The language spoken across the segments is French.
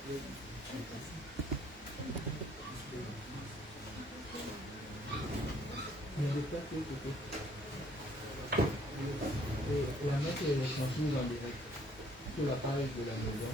La mettre les chansons en direct sur la page de la maison.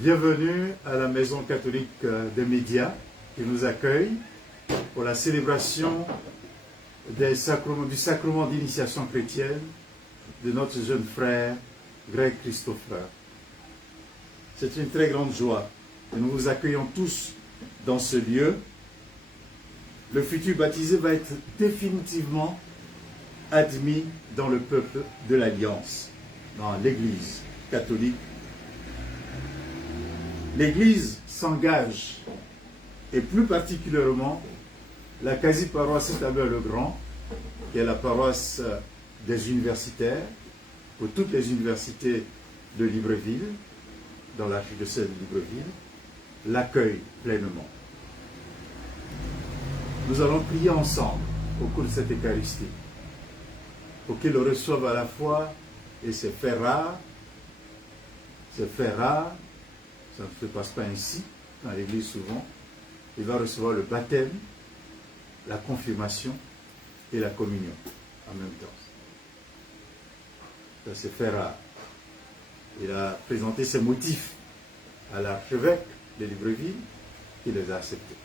Bienvenue à la Maison catholique des médias qui nous accueille pour la célébration du sacrement d'initiation chrétienne de notre jeune frère Greg Christopher. C'est une très grande joie et nous vous accueillons tous dans ce lieu. Le futur baptisé va être définitivement admis dans le peuple de l'Alliance, dans l'Église catholique. L'Église s'engage, et plus particulièrement la quasi-paroisse Saint-Albert-le-Grand, qui est la paroisse des universitaires, pour toutes les universités de Libreville, dans l'archidiocèse de Libreville, l'accueille pleinement. Nous allons prier ensemble au cours de cette Eucharistie, pour qu'il le reçoive à la fois, et c'est fait rare, ça ne se passe pas ainsi dans l'Église souvent. Il va recevoir le baptême, la confirmation et la communion en même temps. Ça c'est fait rare. Il a présenté ses motifs à l'archevêque de Libreville, qui les a acceptés.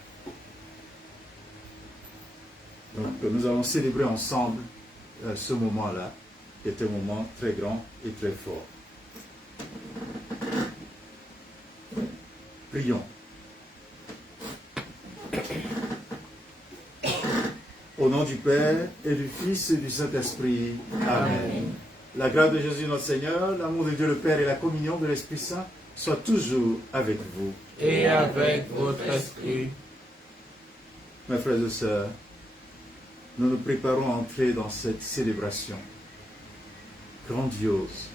Donc nous allons célébrer ensemble ce moment-là, qui est un moment très grand et très fort. Prions. Au nom du Père et du Fils et du Saint-Esprit. Amen. La grâce de Jésus notre Seigneur, l'amour de Dieu le Père et la communion de l'Esprit Saint soient toujours avec vous. Et avec votre esprit. Mes frères et sœurs, nous nous préparons à entrer dans cette célébration grandiose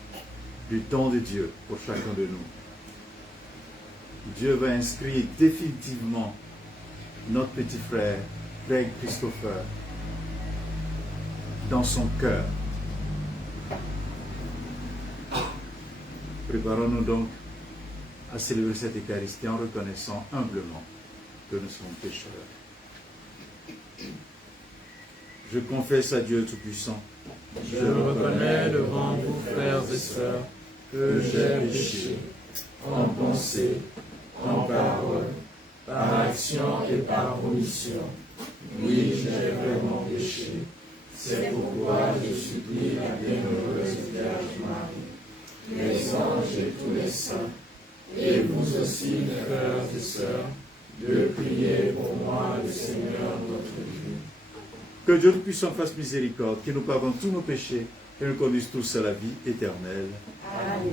du don de Dieu pour chacun de nous. Dieu va inscrire définitivement notre petit frère Greg Christopher dans son cœur. Préparons-nous donc à célébrer cette Eucharistie en reconnaissant humblement que nous sommes pécheurs. Je confesse à Dieu Tout-Puissant. Je reconnais devant vous, frères et sœurs, que j'ai péché, en pensée, en parole, par action et par omission. Oui, j'ai vraiment péché. C'est pourquoi je supplie la bienheureuse Vierge Marie, les anges et tous les saints, et vous aussi, frères et sœurs, de prier pour moi, le Seigneur notre Dieu. Que Dieu Tout-Puissant fasse miséricorde, qu'il nous pardonne tous nos péchés et nous conduise tous à la vie éternelle. Amen.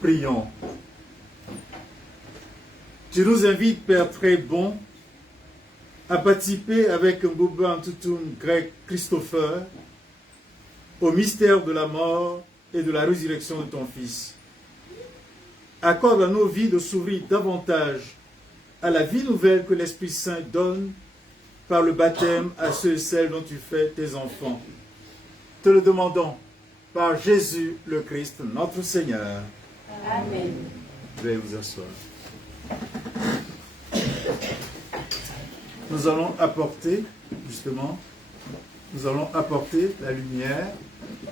Prions. Tu nous invites, Père très bon, à participer avec Mbouba Ntoutoum Greg Christopher au mystère de la mort et de la résurrection de ton Fils. accorde à nos vies de s'ouvrir davantage à la vie nouvelle que l'Esprit Saint donne par le baptême à ceux et celles dont tu fais tes enfants. Te le demandons par Jésus le Christ, notre Seigneur. Amen. Veuillez vous asseoir. Nous allons apporter, justement, la lumière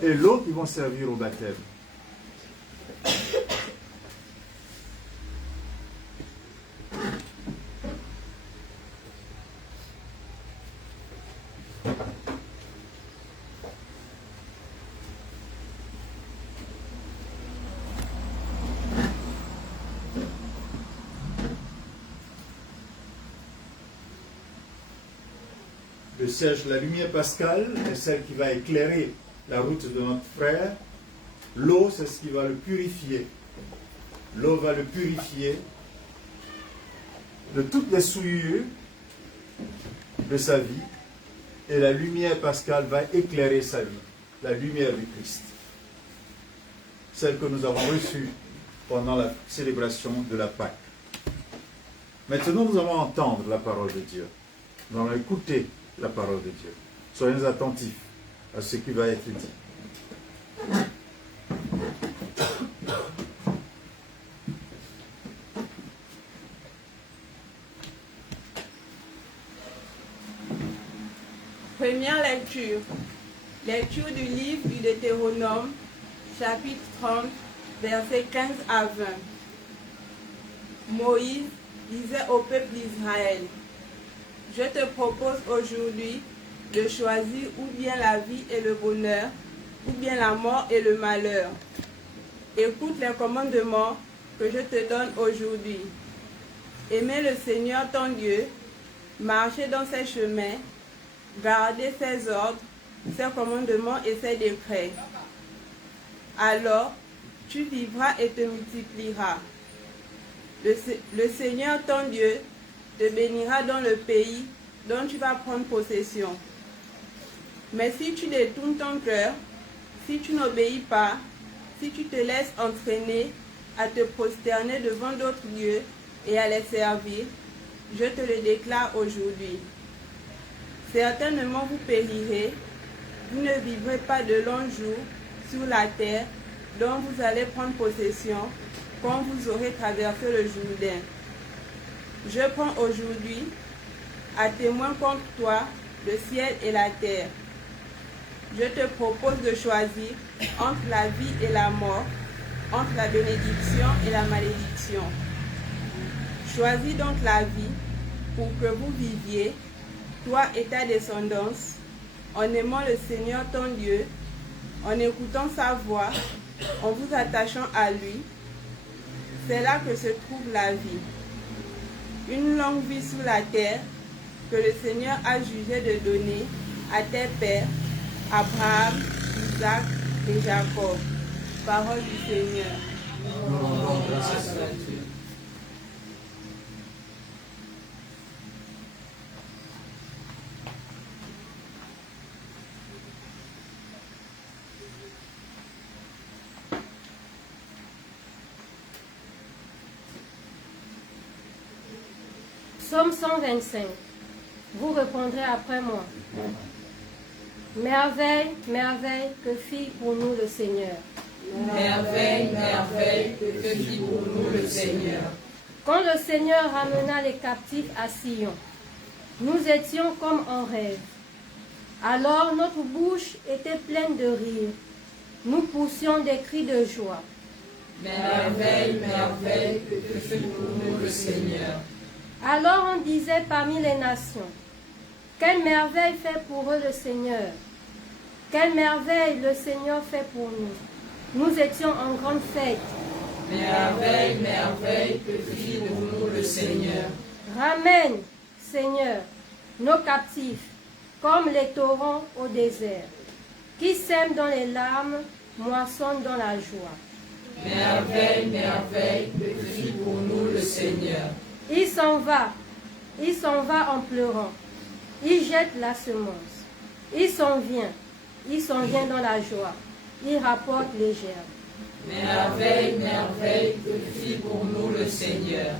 et l'eau qui vont servir au baptême. La lumière pascale est celle qui va éclairer la route de notre frère. L'eau, c'est ce qui va le purifier. L'eau va le purifier de toutes les souillures de sa vie. Et la lumière pascale va éclairer sa vie. La lumière du Christ. Celle que nous avons reçue pendant la célébration de la Pâque. Maintenant, nous allons entendre la parole de Dieu. Nous allons écouter la parole de Dieu. Soyez attentifs à ce qui va être dit. Première lecture. Lecture du livre du Deutéronome, chapitre 30, versets 15 à 20. Moïse disait au peuple d'Israël: Je te propose aujourd'hui de choisir ou bien la vie et le bonheur, ou bien la mort et le malheur. Écoute les commandements que je te donne aujourd'hui. Aimez le Seigneur ton Dieu, marchez dans ses chemins, gardez ses ordres, ses commandements et ses décrets. Alors, tu vivras et te multiplieras. Le Seigneur ton Dieu te bénira dans le pays dont tu vas prendre possession. Mais si tu détournes ton cœur, si tu n'obéis pas, si tu te laisses entraîner à te prosterner devant d'autres dieux et à les servir, je te le déclare aujourd'hui. Certainement vous périrez, vous ne vivrez pas de longs jours sur la terre dont vous allez prendre possession quand vous aurez traversé le Jourdain. Je prends aujourd'hui à témoin contre toi le ciel et la terre. Je te propose de choisir entre la vie et la mort, entre la bénédiction et la malédiction. Choisis donc la vie pour que vous viviez, toi et ta descendance, en aimant le Seigneur ton Dieu, en écoutant sa voix, en vous attachant à lui. C'est là que se trouve la vie. Une longue vie sur la terre que le Seigneur a jugé de donner à tes pères, Abraham, Isaac et Jacob. Parole du Seigneur. Psaume 125. Vous répondrez après moi. Merveille, merveille, que fit pour nous le Seigneur. Merveille, merveille, que fit pour nous le Seigneur. Quand le Seigneur ramena les captifs à Sion, nous étions comme en rêve. Alors notre bouche était pleine de rire. Nous poussions des cris de joie. Merveille, merveille, que fit pour nous le Seigneur. Alors on disait parmi les nations: quelle merveille fait pour eux le Seigneur! Quelle merveille le Seigneur fait pour nous! Nous étions en grande fête. Merveille, merveille, que fit pour nous le Seigneur. Ramène, Seigneur, nos captifs, comme les torrents au désert. Qui sème dans les larmes, moissonne dans la joie. Merveille, merveille, que fit pour nous le Seigneur. Il s'en va en pleurant. Il jette la semence. Il s'en vient dans la joie. Il rapporte les gerbes. Merveille, merveille que fit pour nous le Seigneur.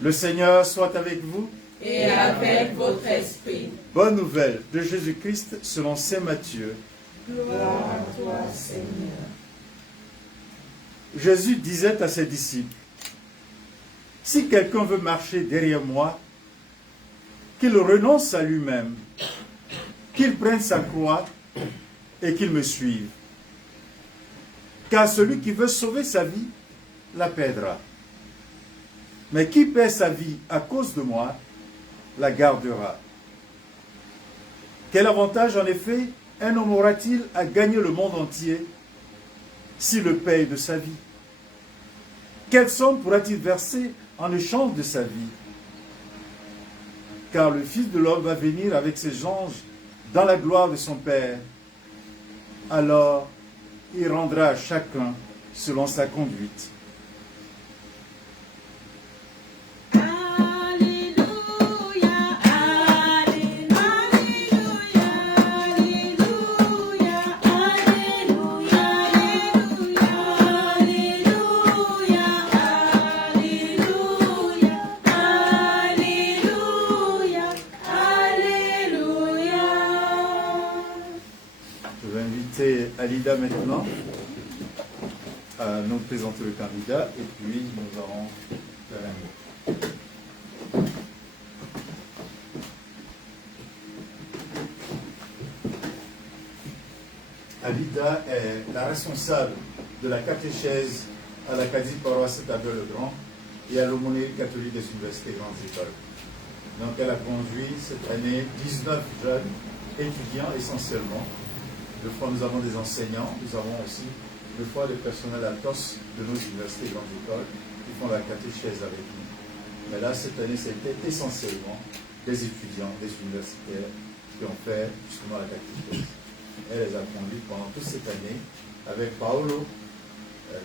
Le Seigneur soit avec vous. Et avec votre esprit. Bonne nouvelle de Jésus-Christ selon saint Matthieu. Gloire à toi, Seigneur. Jésus disait à ses disciples, « Si quelqu'un veut marcher derrière moi, qu'il renonce à lui-même, qu'il prenne sa croix et qu'il me suive. Car celui qui veut sauver sa vie la perdra. Mais qui perd sa vie à cause de moi, la gardera. Quel avantage en effet un homme aura-t-il à gagner le monde entier s'il le paye de sa vie? Quelle somme pourra-t-il verser en échange de sa vie? Car le Fils de l'homme va venir avec ses anges dans la gloire de son Père. Alors, il rendra à chacun selon sa conduite. Alida maintenant à nous présenter le candidat et puis nous allons faire un mot. Alida est la responsable de la catéchèse à l'Acadie paroisse Saint-Abel-le-Grand et à l'aumônerie catholique des universités Grandes Écoles. Donc elle a conduit cette année 19 jeunes étudiants essentiellement. Deux fois, nous avons des enseignants, nous avons aussi deux fois des personnels ATOS de nos universités et grandes écoles qui font la catéchèse avec nous. Mais là, cette année, c'était essentiellement des étudiants, des universitaires qui ont fait justement la catéchèse. Elle les a conduits pendant toute cette année avec Paolo,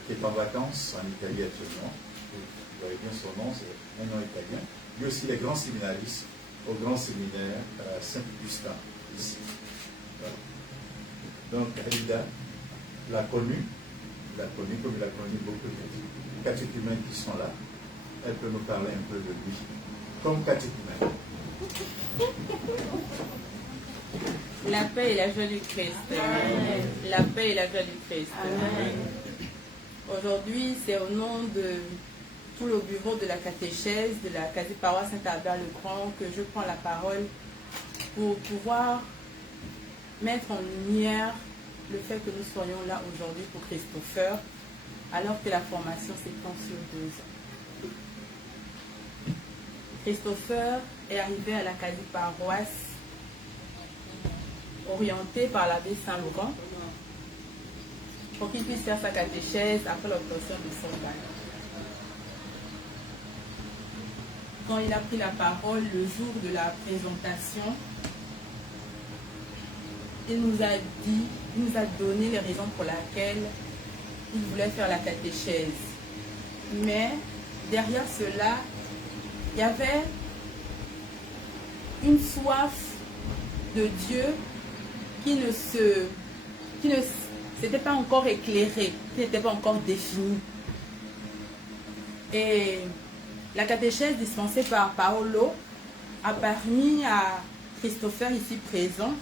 qui est en vacances en Italie actuellement. Vous avez bien son nom, c'est un nom italien. Lui aussi, les grands séminaristes au grand séminaire Saint-Augustin, ici. Voilà. Donc, Alida l'a connue comme il a connu beaucoup de catéchumènes qui sont là. Elle peut nous parler un peu de lui, comme catéchumène. La paix et la joie du Christ. Amen. La paix et la joie du Christ. Aujourd'hui, c'est au nom de tout le bureau de la catéchèse de la quasi-paroisse Saint-Albert-le-Grand que je prends la parole pour pouvoir mettre en lumière le fait que nous soyons là aujourd'hui pour Christopher, alors que la formation s'étend sur 2 ans. Christopher est arrivé à la quasi-paroisse orienté par l'abbé Saint-Laurent pour qu'il puisse faire sa catéchèse après l'obtention de son bac. Quand il a pris la parole le jour de la présentation, il nous a donné les raisons pour lesquelles il voulait faire la catéchèse. Mais derrière cela, il y avait une soif de Dieu qui c'était pas encore éclairé, qui n'était pas encore défini. Et la catéchèse dispensée par Paolo a permis à Christopher ici présent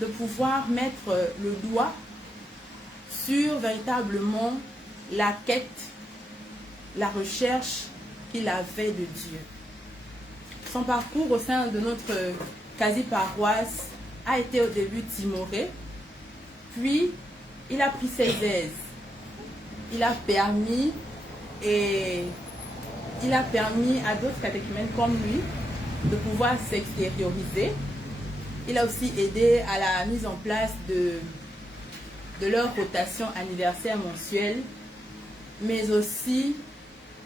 de pouvoir mettre le doigt sur véritablement la quête, la recherche qu'il avait de Dieu. Son parcours au sein de notre quasi-paroisse a été au début timoré, puis il a pris ses aises. Il a permis à d'autres catéchumènes comme lui de pouvoir s'extérioriser. Il a aussi aidé à la mise en place de leur rotation anniversaire mensuelle, mais aussi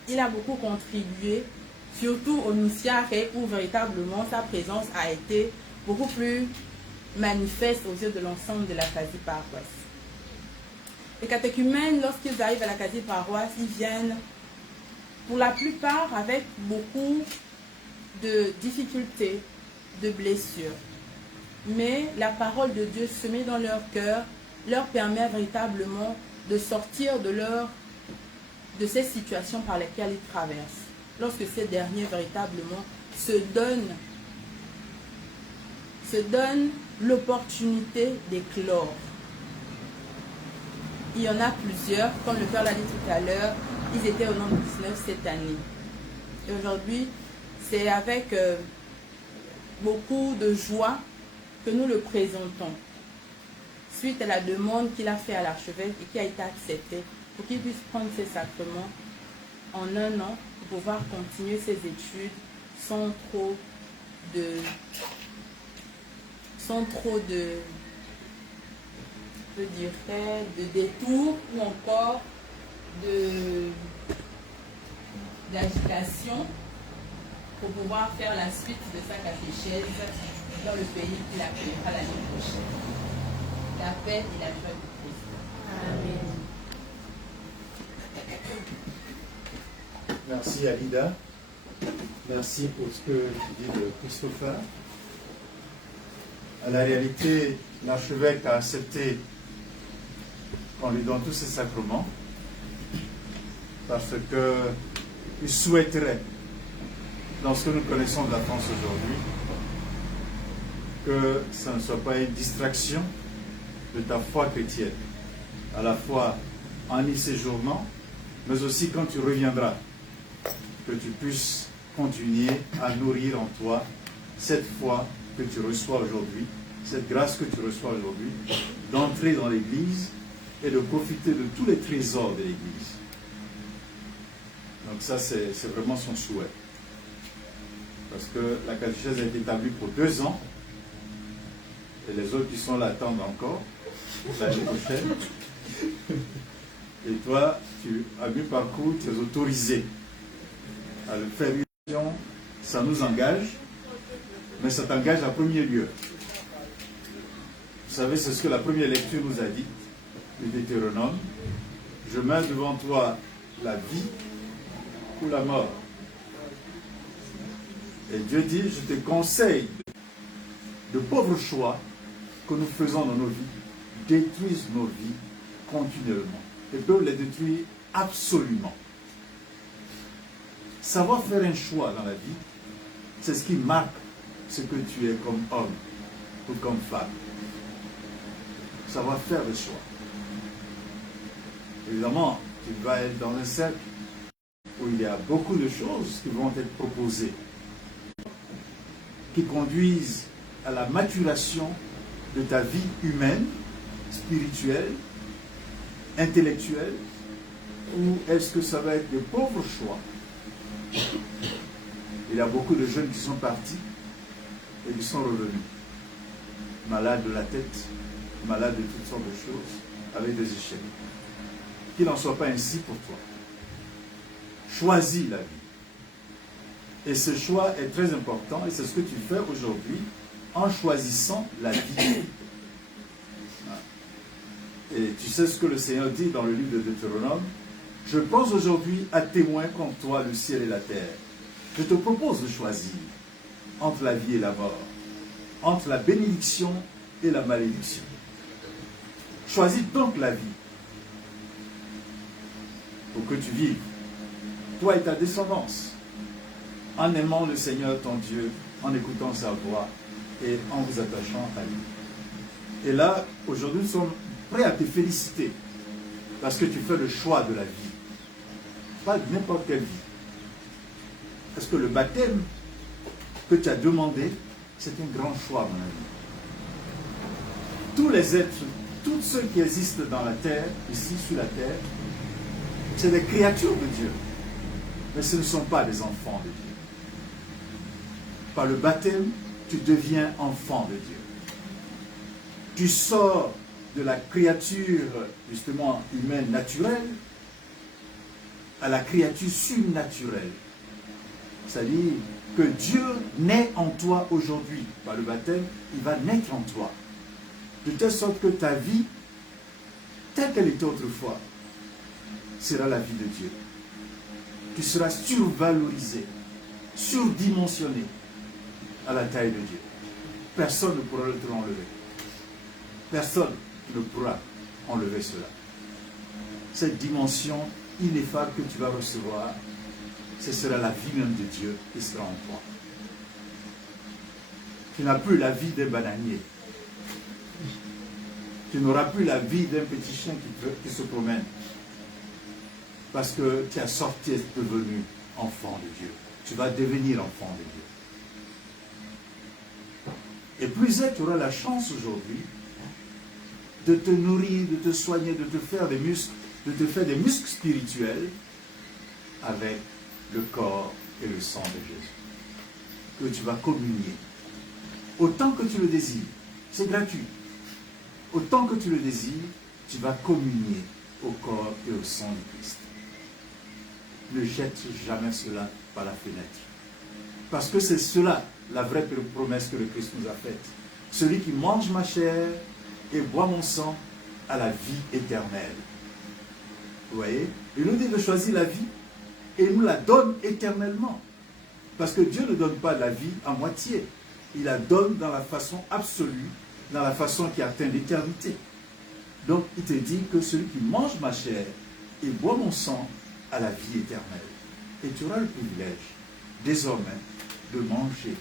il a beaucoup contribué, surtout au Nunciare, où véritablement sa présence a été beaucoup plus manifeste aux yeux de l'ensemble de la quasi-paroisse. Les catéchumènes, lorsqu'ils arrivent à la quasi-paroisse, ils viennent pour la plupart avec beaucoup de difficultés, de blessures. Mais la parole de Dieu semée dans leur cœur leur permet véritablement de sortir de ces situations par lesquelles ils traversent. Lorsque ces derniers véritablement se donnent l'opportunité d'éclore. Il y en a plusieurs, comme le Père l'a dit tout à l'heure, ils étaient au nombre de 19 cette année. Et aujourd'hui, c'est avec beaucoup de joie que nous le présentons, suite à la demande qu'il a fait à l'archevêque et qui a été acceptée, pour qu'il puisse prendre ses sacrements en un an, pour pouvoir continuer ses études sans trop de détours ou encore d'agitation, pour pouvoir faire la suite de sa catéchèse dans le pays qu'il accueillera l'année prochaine. La paix et la joie du Christ. Amen. Merci Alida. Merci pour ce que tu dis de Christopher. À la réalité, l'archevêque a accepté qu'on lui donne tous ces sacrements parce qu'il souhaiterait, dans ce que nous connaissons de la France aujourd'hui, que ça ne soit pas une distraction de ta foi chrétienne, à la fois en y séjournant, mais aussi quand tu reviendras, que tu puisses continuer à nourrir en toi cette foi que tu reçois aujourd'hui, cette grâce que tu reçois aujourd'hui, d'entrer dans l'Église et de profiter de tous les trésors de l'Église. Donc ça, c'est vraiment son souhait. Parce que la catéchèse a été établie pour 2 ans, et les autres qui sont là attendent encore l'année prochaine. Et toi, tu as vu parcours, tu es autorisé à le faire. Ça nous engage, mais ça t'engage en premier lieu. Vous savez, c'est ce que la première lecture nous a dit, du Deutéronome. Je mets devant toi la vie ou la mort. Et Dieu dit, je te conseille de pauvres choix que nous faisons dans nos vies détruisent nos vies continuellement et peuvent les détruire absolument. Savoir faire un choix dans la vie, c'est ce qui marque ce que tu es comme homme ou comme femme. Savoir faire le choix. Évidemment, tu vas être dans un cercle où il y a beaucoup de choses qui vont être proposées, qui conduisent à la maturation de ta vie humaine, spirituelle, intellectuelle, ou est-ce que ça va être de pauvres choix? Il y a beaucoup de jeunes qui sont partis et qui sont revenus, malades de la tête, malades de toutes sortes de choses, avec des échecs. Qu'il n'en soit pas ainsi pour toi. Choisis la vie. Et ce choix est très important et c'est ce que tu fais aujourd'hui en choisissant la vie. Et tu sais ce que le Seigneur dit dans le livre de Deutéronome. Je pense aujourd'hui à témoin contre toi le ciel et la terre. Je te propose de choisir entre la vie et la mort, entre la bénédiction et la malédiction. Choisis donc la vie pour que tu vives, toi et ta descendance, en aimant le Seigneur ton Dieu, en écoutant sa voix et en vous attachant à lui. Et là, aujourd'hui, nous sommes prêts à te féliciter parce que tu fais le choix de la vie. Pas n'importe quelle vie. Parce que le baptême que tu as demandé, c'est un grand choix, mon ami. Tous les êtres, tous ceux qui existent dans la terre, ici sur la terre, c'est des créatures de Dieu. Mais ce ne sont pas des enfants de Dieu. Par le baptême, tu deviens enfant de Dieu. Tu sors de la créature, justement, humaine naturelle, à la créature surnaturelle. C'est-à-dire que Dieu naît en toi aujourd'hui. Par le baptême, il va naître en toi. De telle sorte que ta vie, telle qu'elle était autrefois, sera la vie de Dieu. Tu seras survalorisé, surdimensionné à la taille de Dieu. Personne ne pourra te l'enlever. Personne ne pourra enlever cela. Cette dimension ineffable que tu vas recevoir, ce sera la vie même de Dieu qui sera en toi. Tu n'as plus la vie d'un bananier. Tu n'auras plus la vie d'un petit chien qui se promène. Parce que tu as sorti et devenu enfant de Dieu. Tu vas devenir enfant de Dieu. Et plus tu auras la chance aujourd'hui de te nourrir, de te soigner, de te faire des muscles, spirituels avec le corps et le sang de Jésus. Que tu vas communier. Autant que tu le désires. C'est gratuit. Autant que tu le désires, tu vas communier au corps et au sang du Christ. Ne jette jamais cela par la fenêtre. Parce que c'est cela, la vraie promesse que le Christ nous a faite. Celui qui mange ma chair et boit mon sang a la vie éternelle. Vous voyez? Il nous dit de choisir la vie et il nous la donne éternellement. Parce que Dieu ne donne pas la vie à moitié. Il la donne dans la façon absolue, dans la façon qui atteint l'éternité. Donc il te dit que celui qui mange ma chair et boit mon sang a la vie éternelle. Et tu auras le privilège, désormais, de manger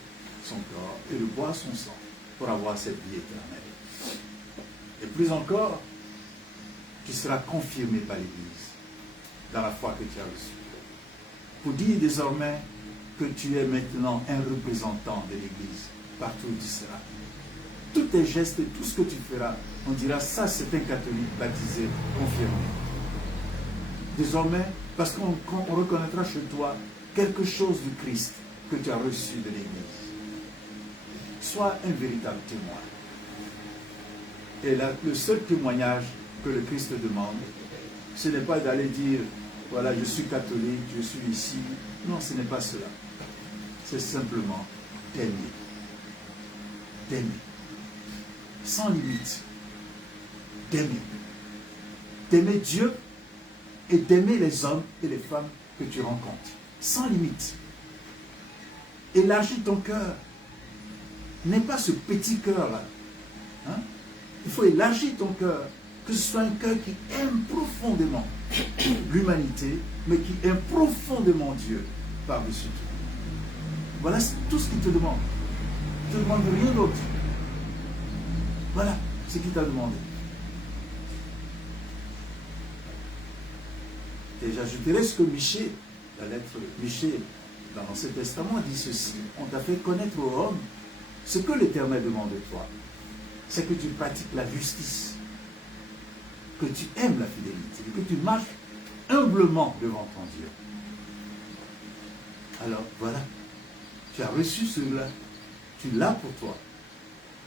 son corps et de boire son sang pour avoir cette vie éternelle. Et plus encore, tu seras confirmé par l'Église dans la foi que tu as reçue. Pour dire désormais que tu es maintenant un représentant de l'Église partout où tu seras. Tous tes gestes et tout ce que tu feras, on dira ça c'est un catholique baptisé, confirmé. Désormais, parce qu'on reconnaîtra chez toi quelque chose du Christ que tu as reçu de l'Église. Sois un véritable témoin. Et là, le seul témoignage que le Christ demande, ce n'est pas d'aller dire, voilà, je suis catholique, je suis ici. Non, ce n'est pas cela. C'est simplement d'aimer. D'aimer. Sans limite. D'aimer. D'aimer Dieu et d'aimer les hommes et les femmes que tu rencontres. Sans limite. Élargis ton cœur. N'aie pas ce petit cœur-là. Hein? Il faut élargir ton cœur. Que ce soit un cœur qui aime profondément l'humanité, mais qui aime profondément Dieu par-dessus tout. Voilà tout ce qu'il te demande. Il ne te demande rien d'autre. Voilà ce qu'il t'a demandé. Et j'ajouterai ce que Michée, la lettre de Michée, dans l'Ancien Testament, dit ceci. On t'a fait connaître aux hommes ce que l'Éternel demande de toi. C'est que tu pratiques la justice, que tu aimes la fidélité, que tu marches humblement devant ton Dieu. Alors voilà, tu as reçu cela, tu l'as pour toi.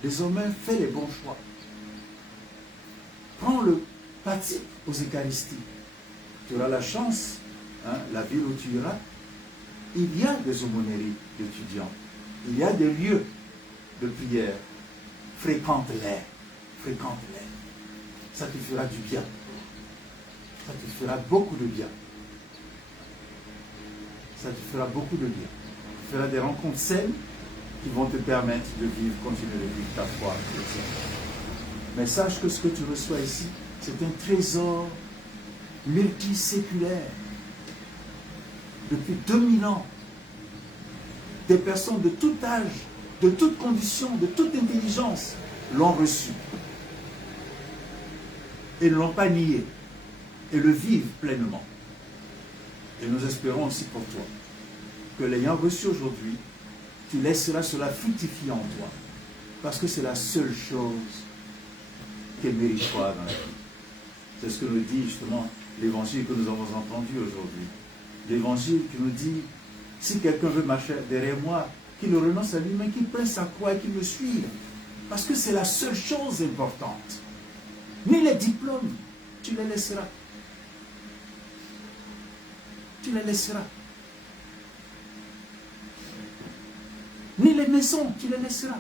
Désormais, fais les bons choix. Prends le parti aux Eucharisties. Tu auras la chance, hein, la ville où tu iras, il y a des aumôneries d'étudiants, il y a des lieux de prière. Fréquente-les, fréquente-les. Ça te fera du bien. Ça te fera beaucoup de bien. Ça te fera beaucoup de bien. Tu feras des rencontres saines qui vont te permettre de vivre, continuer de vivre ta foi chrétienne. Mais sache que ce que tu reçois ici, c'est un trésor multiséculaire. Depuis 2000 ans, des personnes de tout âge, de toute condition, de toute intelligence l'ont reçu. Et ne l'ont pas nié. Et le vivent pleinement. Et nous espérons aussi pour toi que l'ayant reçu aujourd'hui, tu laisseras cela fructifier en toi. Parce que c'est la seule chose qui est méritoire dans la vie. C'est ce que nous dit justement l'évangile que nous avons entendu aujourd'hui. L'évangile qui nous dit, si quelqu'un veut marcher derrière moi, qu'il renonce à lui-même, qu'il prenne sa croix et qu'il me suive. Parce que c'est la seule chose importante. Ni les diplômes, tu les laisseras. Tu les laisseras. Ni les maisons, tu les laisseras.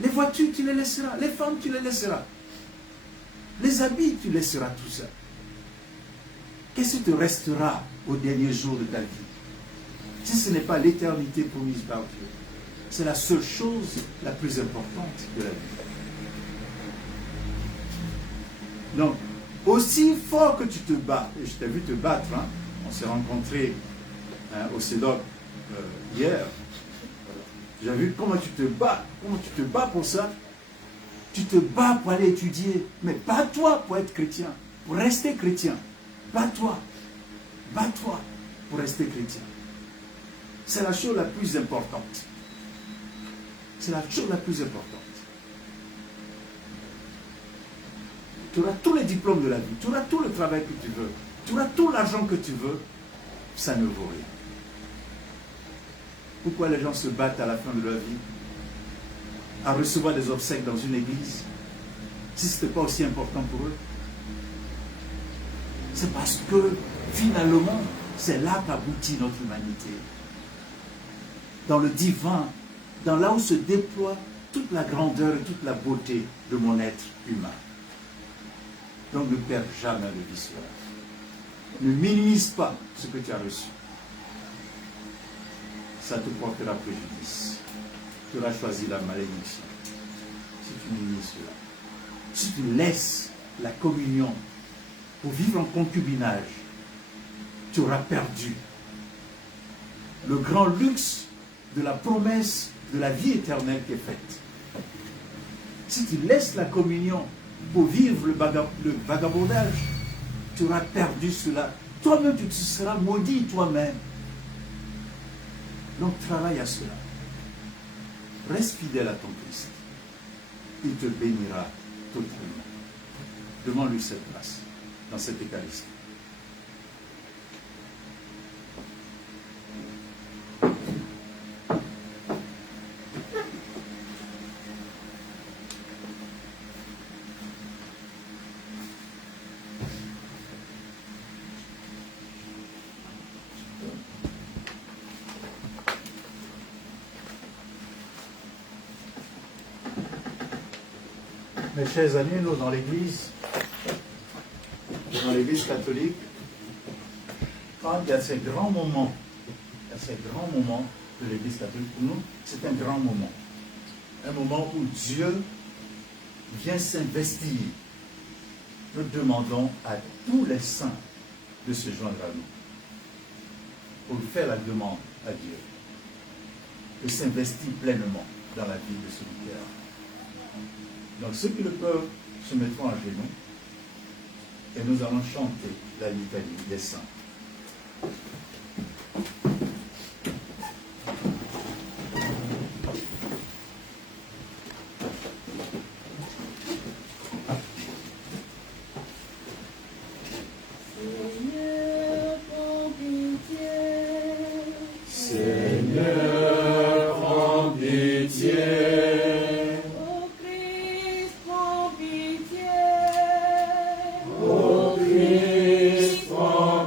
Les voitures, tu les laisseras. Les femmes, tu les laisseras. Les habits, tu laisseras tout ça. Qu'est-ce qui te restera au dernier jour de ta vie? Si ce n'est pas l'éternité promise par Dieu, c'est la seule chose la plus importante de la vie. Donc, aussi fort que tu te bats, et je t'ai vu te battre, hein, on s'est rencontrés au CEDOC hier, j'ai vu comment tu te bats pour ça. Tu te bats pour aller étudier, mais bats-toi pour être chrétien, pour rester chrétien. Bats-toi pour rester chrétien. C'est la chose la plus importante. C'est la chose la plus importante. Tu auras tous les diplômes de la vie, tu auras tout le travail que tu veux, tu auras tout l'argent que tu veux, ça ne vaut rien. Pourquoi les gens se battent à la fin de leur vie à recevoir des obsèques dans une église si ce n'était pas aussi important pour eux? C'est parce que finalement, c'est là qu'aboutit notre humanité. Dans le divin, dans là où se déploie toute la grandeur et toute la beauté de mon être humain. Donc ne perds jamais le vice. Ne minimise pas ce que tu as reçu. Ça te portera préjudice. Tu auras choisi la malédiction. Si tu minimises cela. Si tu laisses la communion pour vivre en concubinage, tu auras perdu le grand luxe de la promesse de la vie éternelle qui est faite. Si tu laisses la communion pour vivre le vagabondage, tu auras perdu cela. Toi-même, tu te seras maudit toi-même. Donc, travaille à cela. Reste fidèle à ton Christ. Il te bénira totalement. Demande-lui cette place dans cette Eucharistie. Mes chers amis, nous, dans l'Église catholique, quand il y a ces grands moments, de l'Église catholique, pour nous, c'est un grand moment. Un moment où Dieu vient s'investir. Nous demandons à tous les saints de se joindre à nous pour faire la demande à Dieu de s'investir pleinement dans la vie de celui qui est là. Donc ceux qui le peuvent se mettront à genoux et nous allons chanter la litanie des saints.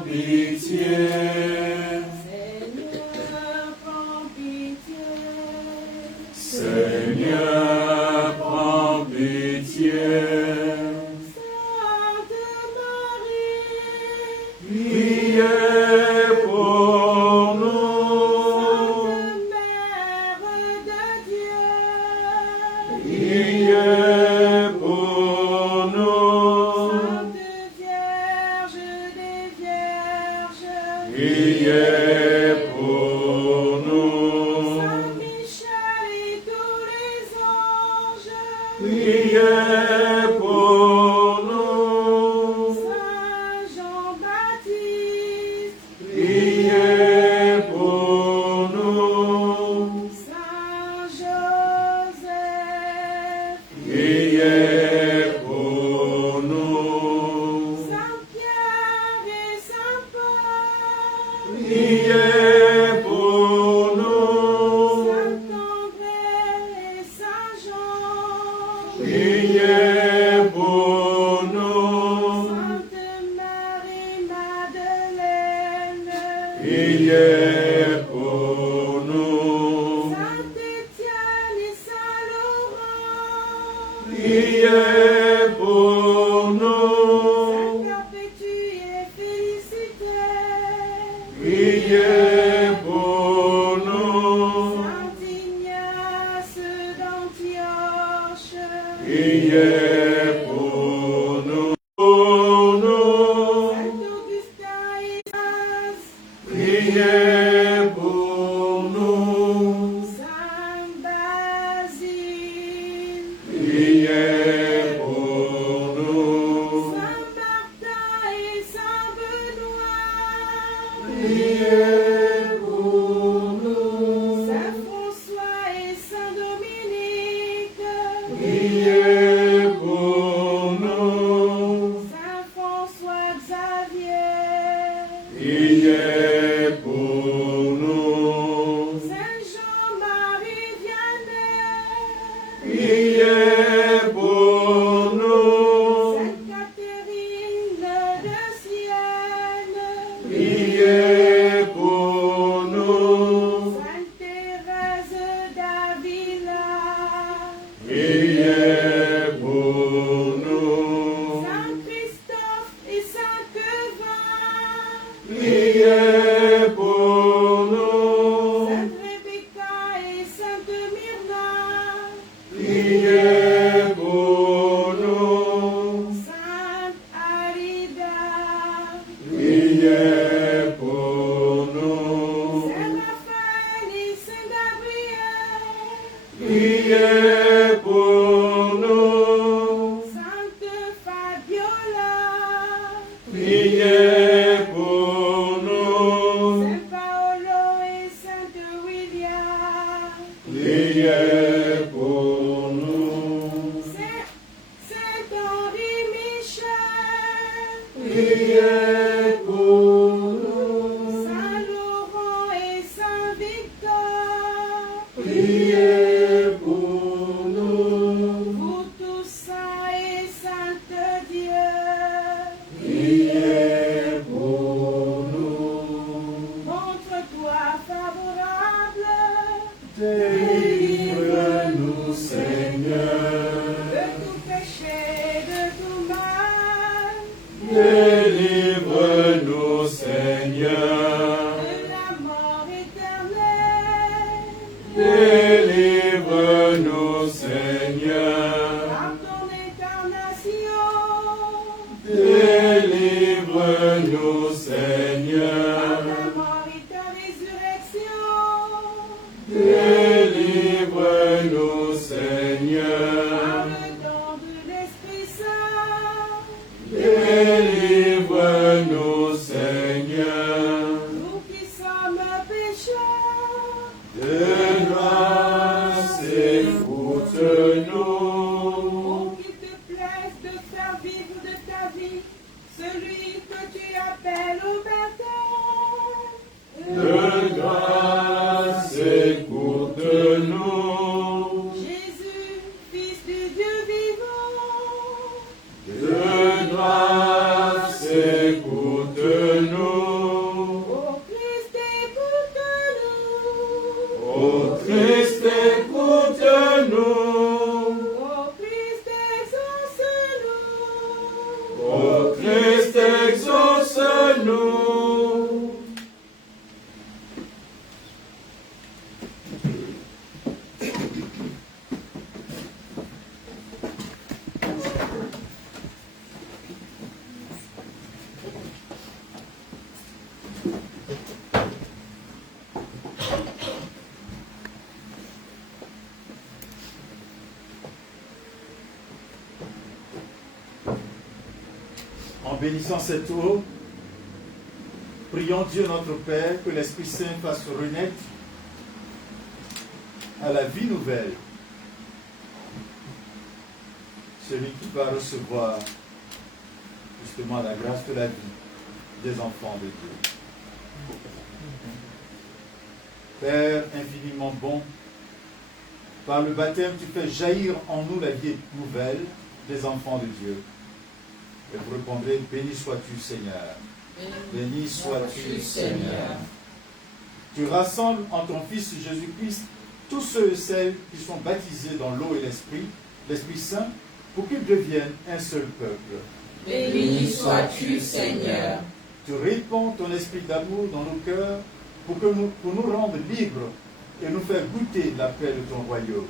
Be pour nous. Saint-Étienne et Saint-Laurent, Priez pour nous. Saint-Perpétue et Félicité, Priez pour nous. Saint-Ignace d'Antioche, Priez pour nous. Pour nous. Saint-Augustin et Saint, Priez pour nous. Saint Basile, Priez pour nous. Saint Martin et Saint Benoît, Priez pour nous. Saint François et Saint Dominique, Priez pour nous. Saint François Xavier, Priez pour nous. Saint Jean-Marie Vianney, Priez pour nous. Sainte Catherine de Sienne, Priez pour nous. Sainte Thérèse d'Avila, Priez pour nous. Saint Christophe et Saint Quevin, Priez pour nous. Sainte Rebecca et Sainte Myrna, Priez pour nous. Sainte Alida, Priez pour nous. Saint Raphaël et Saint Gabriel, Priez pour nous. Sainte Fabiola, Priez pour nous. Saint Paolo et Sainte William, Priez pour nous. Saint Henri Michel, Priez pour nous. Saint Laurent et Saint Victor, Priez pour nous. vous tous saints et saintes Dieu, Priez pour nous. montre-toi favorable, Délivre-nous, Seigneur. de tout péché, de tout mal, Délivre-nous, Seigneur. de la mort éternelle, Délivre-nous, Seigneur. par ton incarnation, Délivre-nous, par Seigneur. ta mort et ta résurrection, Délivre-nous, par Seigneur. le don de l'Esprit Saint, Délivre-nous, Seigneur. nous qui sommes pécheurs, De grâce, écoute-nous. pour qu'il te plaise de faire vivre de ta vie celui que tu appelles au baptême. De grâce, écoute-nous. Jésus, Fils du Dieu vivant, De grâce, écoute-nous. ô Christ, écoute-nous. Ô Christ, écoute-nous. Ô Christ, exauce-nous. Ô Christ, exauce-nous. En bénissant cette eau, prions Dieu notre Père que l'Esprit Saint fasse renaître à la vie nouvelle celui qui va recevoir justement la grâce de la vie des enfants de Dieu. Père infiniment bon, par le baptême, tu fais jaillir en nous la vie nouvelle des enfants de Dieu. Et vous répondrez, béni sois-tu Seigneur. Béni sois-tu Seigneur. Tu rassembles en ton Fils Jésus-Christ tous ceux et celles qui sont baptisés dans l'eau et l'Esprit Saint, pour qu'ils deviennent un seul peuple. Béni sois-tu, Seigneur. Tu répands ton esprit d'amour dans nos cœurs pour nous rendre libres et nous faire goûter la paix de ton royaume.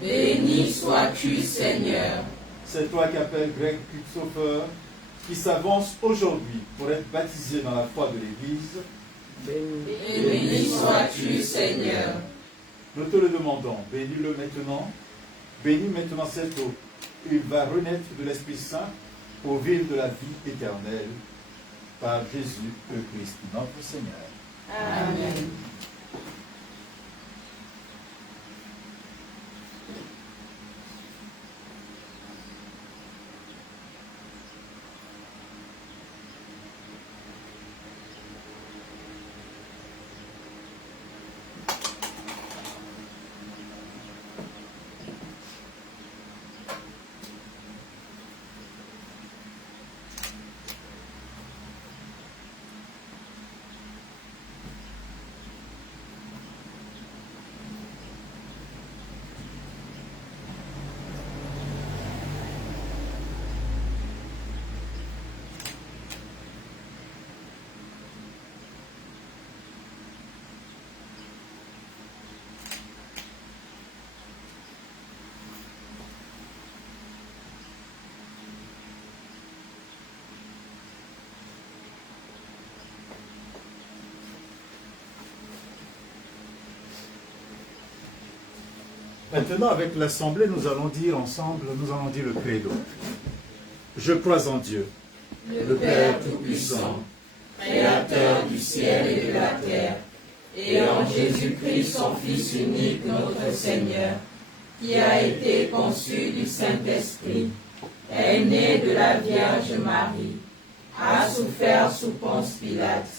Béni sois-tu, Seigneur. C'est toi qui appelles Greg Christopher, qui s'avance aujourd'hui pour être baptisé dans la foi de l'Église. Béni sois-tu, Seigneur. Nous te le demandons, bénis-le maintenant. Bénis maintenant cette eau. Il va renaître de l'Esprit Saint au vivre de la vie éternelle par Jésus le Christ, notre Seigneur. Amen. Maintenant, avec l'Assemblée, nous allons dire ensemble, nous allons dire le credo. Je crois en Dieu, le Père Tout-Puissant, Créateur du ciel et de la terre, et en Jésus-Christ, son Fils unique, notre Seigneur, qui a été conçu du Saint-Esprit, est né de la Vierge Marie, a souffert sous Ponce Pilate,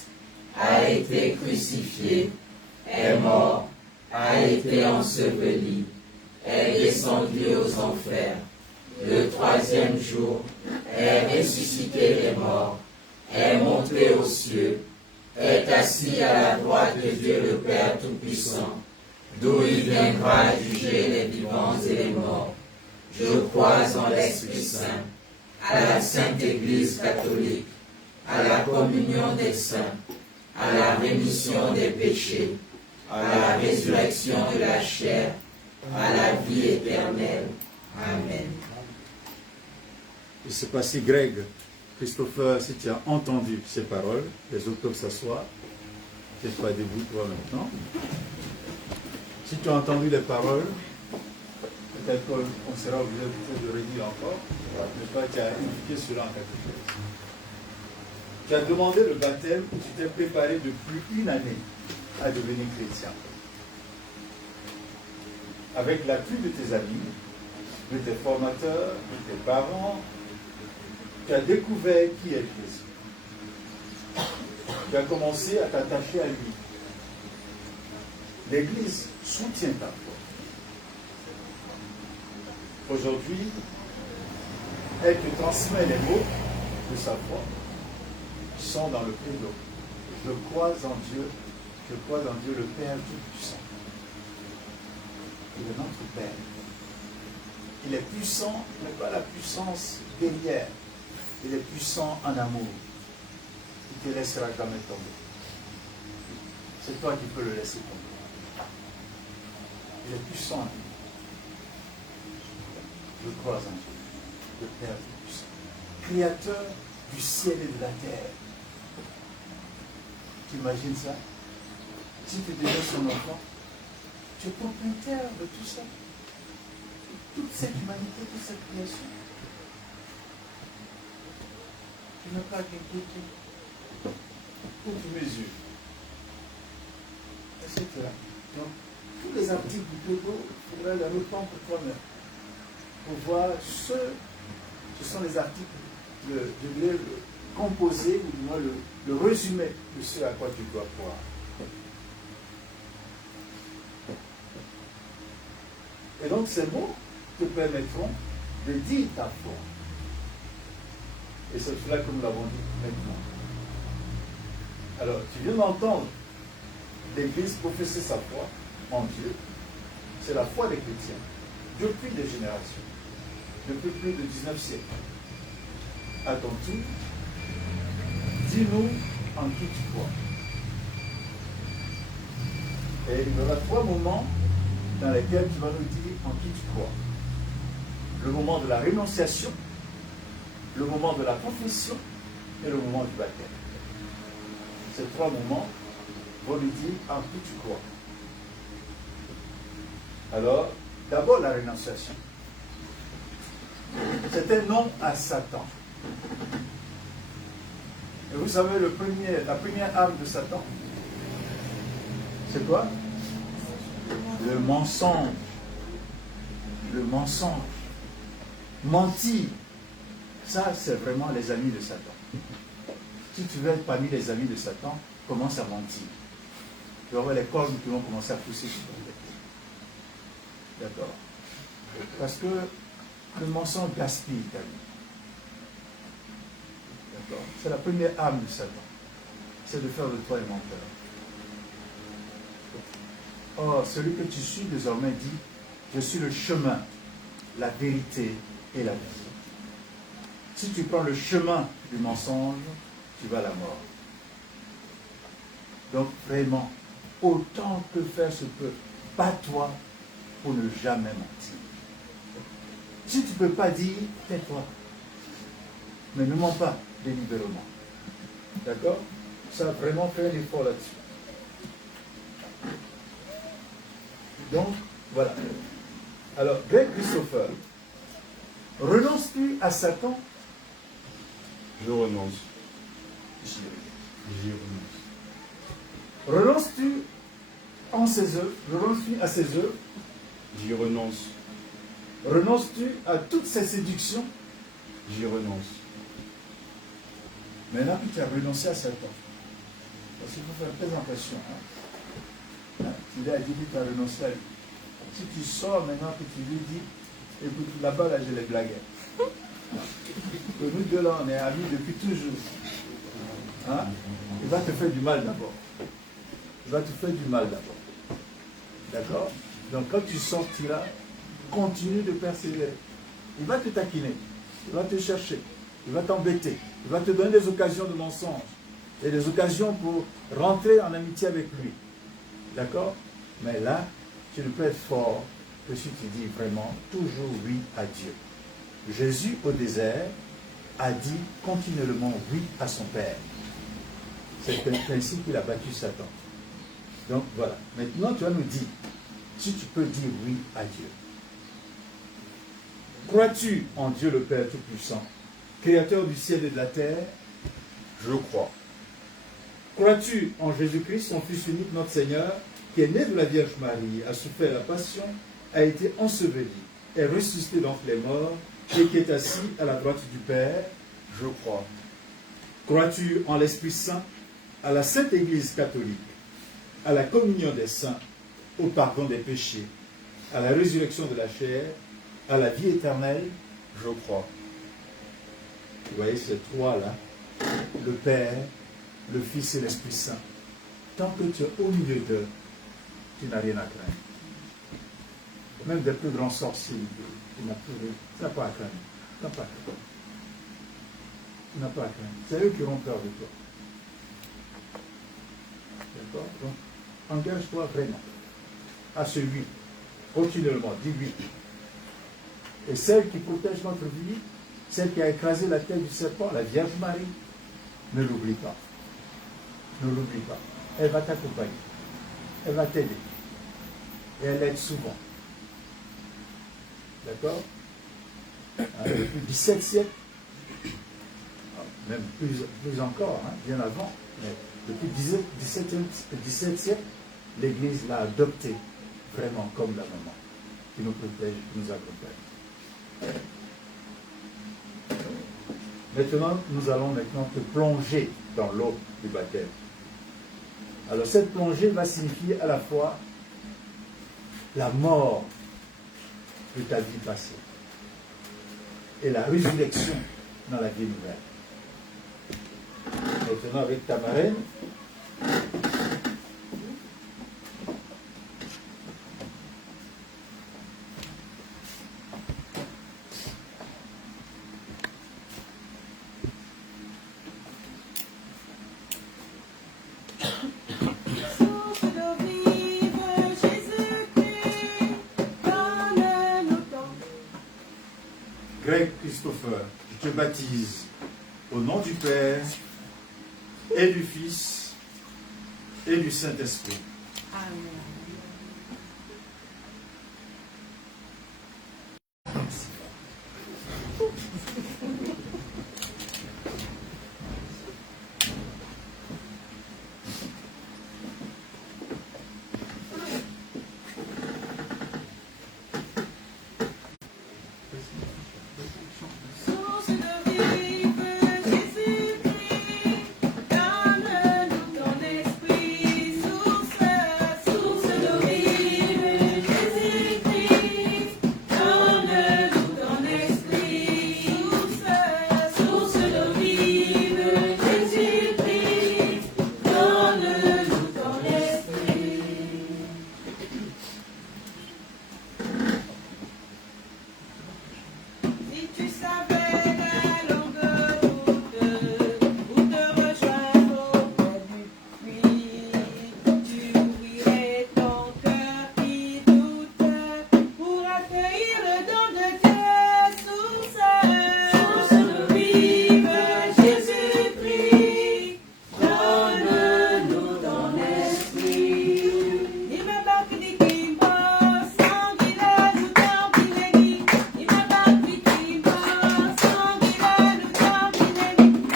a été crucifié, est mort, a été enseveli, est descendu aux enfers. Le troisième jour, est ressuscité des morts, est monté aux cieux, est assis à la droite de Dieu le Père Tout-Puissant, d'où il viendra juger les vivants et les morts. Je crois en l'Esprit Saint, à la Sainte Église catholique, à la communion des saints, à la rémission des péchés, à la résurrection de la chair, à la vie éternelle. Amen. Je ne sais pas si Greg, Christopher, si tu as entendu ces paroles, les autres peuvent s'asseoir. Tu n'es pas debout toi maintenant. Si tu as entendu les paroles, peut-être qu'on sera obligé de redire encore, mais toi tu as indiqué cela en quelque chose. Tu as demandé le baptême, tu t'es préparé depuis une année à devenir chrétien. Avec l'appui de tes amis, de tes formateurs, de tes parents, tu as découvert qui est Jésus. Tu as commencé à t'attacher à lui. L'Église soutient ta foi. Aujourd'hui, elle te transmet les mots de sa foi qui sont dans le credo. Je crois en Dieu le Père Tout-Puissant. Il est notre Père. Il est puissant, mais pas la puissance guerrière. Il est puissant en amour. Il ne te laissera jamais tomber. C'est toi qui peux le laisser tomber. Il est puissant en lui. Je crois en Dieu, le Père Tout-Puissant, Créateur du ciel et de la terre. Tu imagines ça? Si tu deviens son enfant, tu es propriétaire de tout ça. Toute cette humanité, toute cette création. Tu n'as pas qu'un côté. Pour tu mesures. Etc. Donc, tous les articles du credo, il faudra les reprendre pour toi-même. Pour voir ce sont les articles de composer, ou du moins le résumé de ce à quoi tu dois croire. Et donc ces mots te permettront de dire ta foi. Et c'est cela que nous l'avons dit maintenant. Alors, tu viens d'entendre l'Église professait sa foi en Dieu. C'est la foi des chrétiens depuis des générations, depuis plus de 19 siècles. À ton tour, dis-nous en qui tu crois. Et il y aura 3 moments dans lesquels tu vas nous dire en qui tu crois. Le moment de la rénonciation, le moment de la confession et le moment du baptême. Ces 3 moments vont nous dire en qui tu crois. Alors, d'abord la rénonciation. C'est un non à Satan. Et vous savez, la première âme de Satan, c'est quoi? Le mensonge. Le mensonge. Mentir. Ça, c'est vraiment les amis de Satan. Si tu veux être parmi les amis de Satan, commence à mentir. Tu vas voir les cornes qui vont commencer à pousser sur ton tête. D'accord? Parce que le mensonge gaspille ta vie. D'accord? C'est la première âme de Satan. C'est de faire de toi un menteur. Or, celui que tu suis désormais dit, je suis le chemin, la vérité et la vie. Si tu prends le chemin du mensonge, tu vas à la mort. Donc vraiment, autant que faire se peut, bats-toi pour ne jamais mentir. Si tu ne peux pas dire, tais-toi. Mais ne mens pas délibérément. D'accord? Ça a vraiment fait un effort là-dessus. Donc, voilà. Alors, Greg Christopher, renonces-tu à Satan? Je renonce. J'y renonce. Renonces-tu en ses œuvres? Renonces-tu à ses œuvres? J'y renonce. Renonces-tu à toutes ces séductions? J'y renonce. Maintenant que tu as renoncé à Satan, parce qu'il faut faire très attention. Il a dit que tu as renoncé à lui. Si tu sors maintenant que tu lui dis, écoute, là-bas, là, je les blaguais. Nous deux là, on est amis depuis toujours. Hein? Il va te faire du mal d'abord. Il va te faire du mal d'abord. D'accord? Donc quand tu sortiras, continue de persévérer. Il va te taquiner. Il va te chercher. Il va t'embêter. Il va te donner des occasions de mensonge. Et des occasions pour rentrer en amitié avec lui. D'accord? Mais là, tu ne peux être fort que si tu dis vraiment toujours oui à Dieu. Jésus au désert a dit continuellement oui à son Père. C'est ainsi qu'il a battu Satan. Donc voilà. Maintenant tu vas nous dire si tu peux dire oui à Dieu. Crois-tu en Dieu le Père Tout-Puissant, Créateur du ciel et de la terre? Je crois. Crois-tu en Jésus-Christ, son Fils unique, notre Seigneur, qui est né de la Vierge Marie, a souffert la passion, a été enseveli, est ressuscité d'entre les morts, et qui est assis à la droite du Père? Je crois. Crois-tu en l'Esprit Saint, à la Sainte Église catholique, à la communion des saints, au pardon des péchés, à la résurrection de la chair, à la vie éternelle? Je crois. Vous voyez ces trois-là, le Père, le Fils et l'Esprit Saint. Tant que tu es au milieu d'eux, tu n'as rien à craindre. Même des plus grands sorciers, tu n'as pas à craindre. Tu n'as pas à craindre. Tu n'as pas à craindre. C'est eux qui auront peur de toi. D'accord? Donc, engage-toi vraiment à ce oui. Continuellement, dis oui. Et celle qui protège notre vie, celle qui a écrasé la tête du serpent, la Vierge Marie, ne l'oublie pas. Ne l'oublie pas. Elle va t'accompagner. Elle va t'aider. Et elle aide souvent. D'accord? Depuis 17 siècles, même plus encore, hein, bien avant, mais depuis 17 siècles, l'Église l'a adoptée vraiment comme la maman, qui nous protège, qui nous accompagne. Maintenant, nous allons te plonger dans l'eau du baptême. Alors cette plongée va signifier à la fois la mort de ta vie passée et la résurrection dans la vie nouvelle. Maintenant avec ta marraine, Greg Christopher, je te baptise au nom du Père et du Fils et du Saint-Esprit. Amen. Source de vie, Jésus-Christ, donne-nous ton esprit. Source de vie, Jésus-Christ, donne-nous ton esprit. Source de vie, Jésus-Christ, donne-nous ton esprit. Si tu savais la longue route où te rejoindre auprès du puits, tu ouvrirais ton cœur qui doute pour accueillir le don de Dieu. Source de vive Jésus-Christ, donne-nous ton esprit. Il me bat qui dit sans qu'il a du temps qu'il est dit. Il me bat qui dit sans qu'il a du temps qu'il est dit.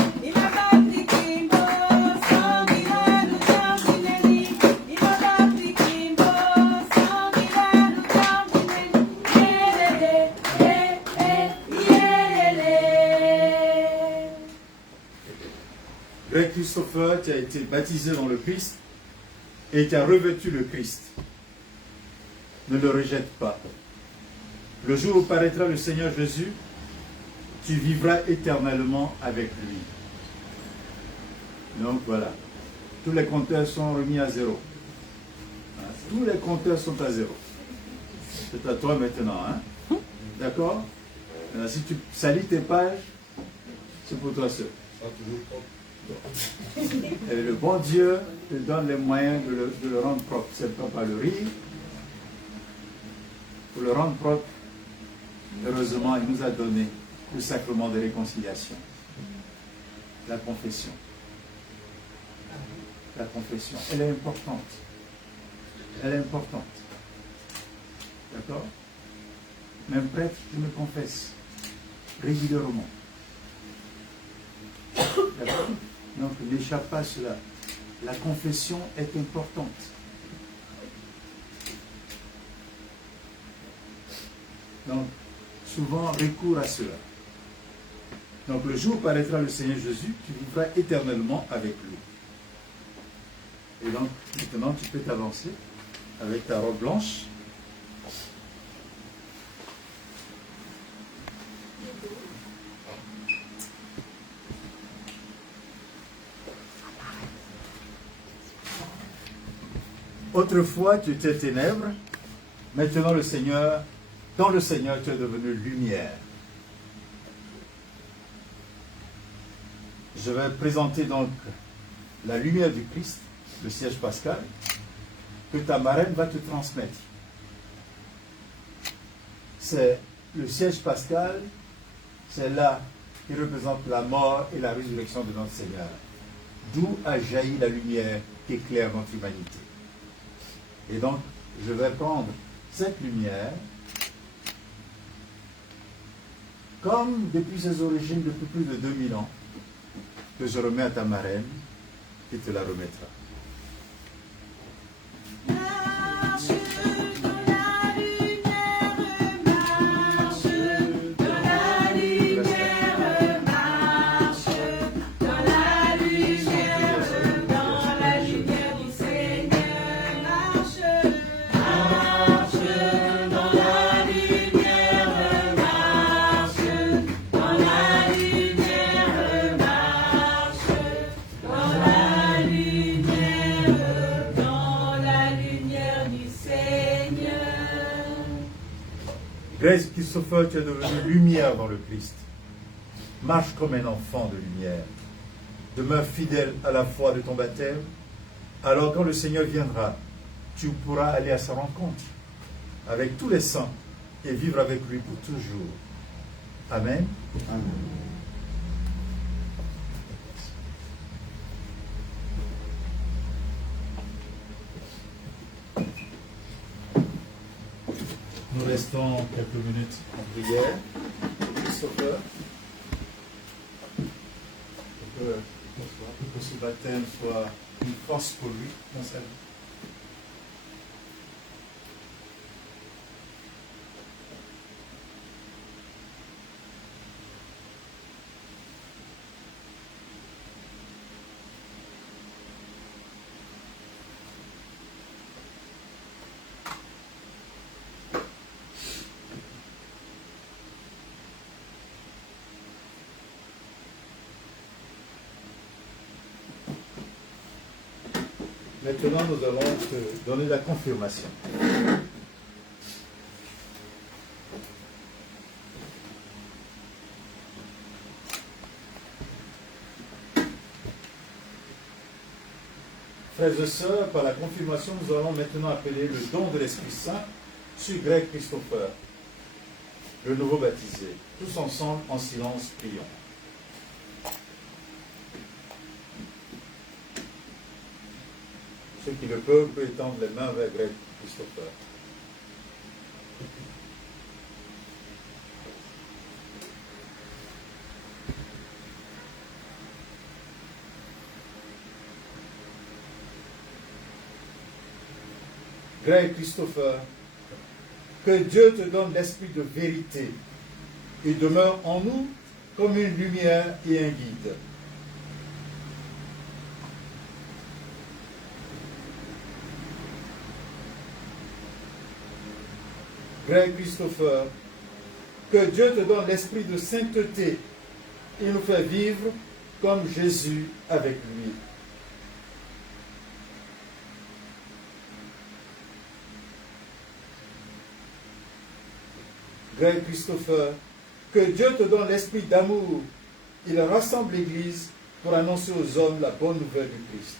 Il me bat qui dit sans qu'il a du temps qu'il est dit. Il me bat qui dit sans qu'il a du temps qu'il est dit. Greg Christopher, tu as été baptisé dans le Christ et tu as revêtu le Christ. Ne le rejette pas. Le jour où paraîtra le Seigneur Jésus, tu vivras éternellement avec lui. Donc voilà. Tous les compteurs sont remis à zéro. Hein, tous les compteurs sont à zéro. C'est à toi maintenant. Hein? D'accord? Maintenant, si tu salis tes pages, c'est pour toi seul. Et le bon Dieu te donne les moyens de le rendre propre. C'est pas par le rire. Pour le rendre propre, heureusement, il nous a donné le sacrement de réconciliation. La confession. La confession. Elle est importante. Elle est importante. D'accord? Même prêtre, je me confesse régulièrement. D'accord? Donc, n'échappe pas à cela. La confession est importante. Donc, souvent, recours à cela. Donc, le jour où paraîtra le Seigneur Jésus, tu vivras éternellement avec lui. Et donc, maintenant, tu peux t'avancer avec ta robe blanche. Autrefois, tu étais ténèbres, maintenant le Seigneur, dans le Seigneur, tu es devenu lumière. Je vais présenter donc la lumière du Christ, le siège pascal, que ta marraine va te transmettre. C'est le siège pascal, c'est là qui représente la mort et la résurrection de notre Seigneur. D'où a jailli la lumière qui éclaire notre humanité. Et donc, je vais prendre cette lumière, comme depuis ses origines, depuis plus de 2000 ans, que je remets à ta marraine, qui te la remettra. Marche dans la lumière, marche dans la lumière, marche dans la lumière du Seigneur, marche dans la lumière, marche dans la lumière, marche dans la lumière du Seigneur. Greg Christopher, tu es devenu lumière dans le Christ. Marche comme un enfant de lumière. Demeure fidèle à la foi de ton baptême. Alors quand le Seigneur viendra, tu pourras aller à sa rencontre avec tous les saints et vivre avec lui pour toujours. Amen. Amen. Nous restons quelques minutes en prière. Christopher, pour que ce baptême soit une force pour lui dans sa vie. Maintenant, nous allons te donner la confirmation. Frères et sœurs, par la confirmation, nous allons maintenant appeler le don de l'Esprit Saint sur Greg Christopher, le nouveau baptisé. Tous ensemble, en silence, prions. Ceux qui le peuvent étendre les mains vers Greg Christopher. Greg Christopher, que Dieu te donne l'esprit de vérité et demeure en nous comme une lumière et un guide. Greg Christopher, que Dieu te donne l'esprit de sainteté et nous fait vivre comme Jésus avec lui. Greg Christopher, que Dieu te donne l'esprit d'amour. Il rassemble l'Église pour annoncer aux hommes la bonne nouvelle du Christ.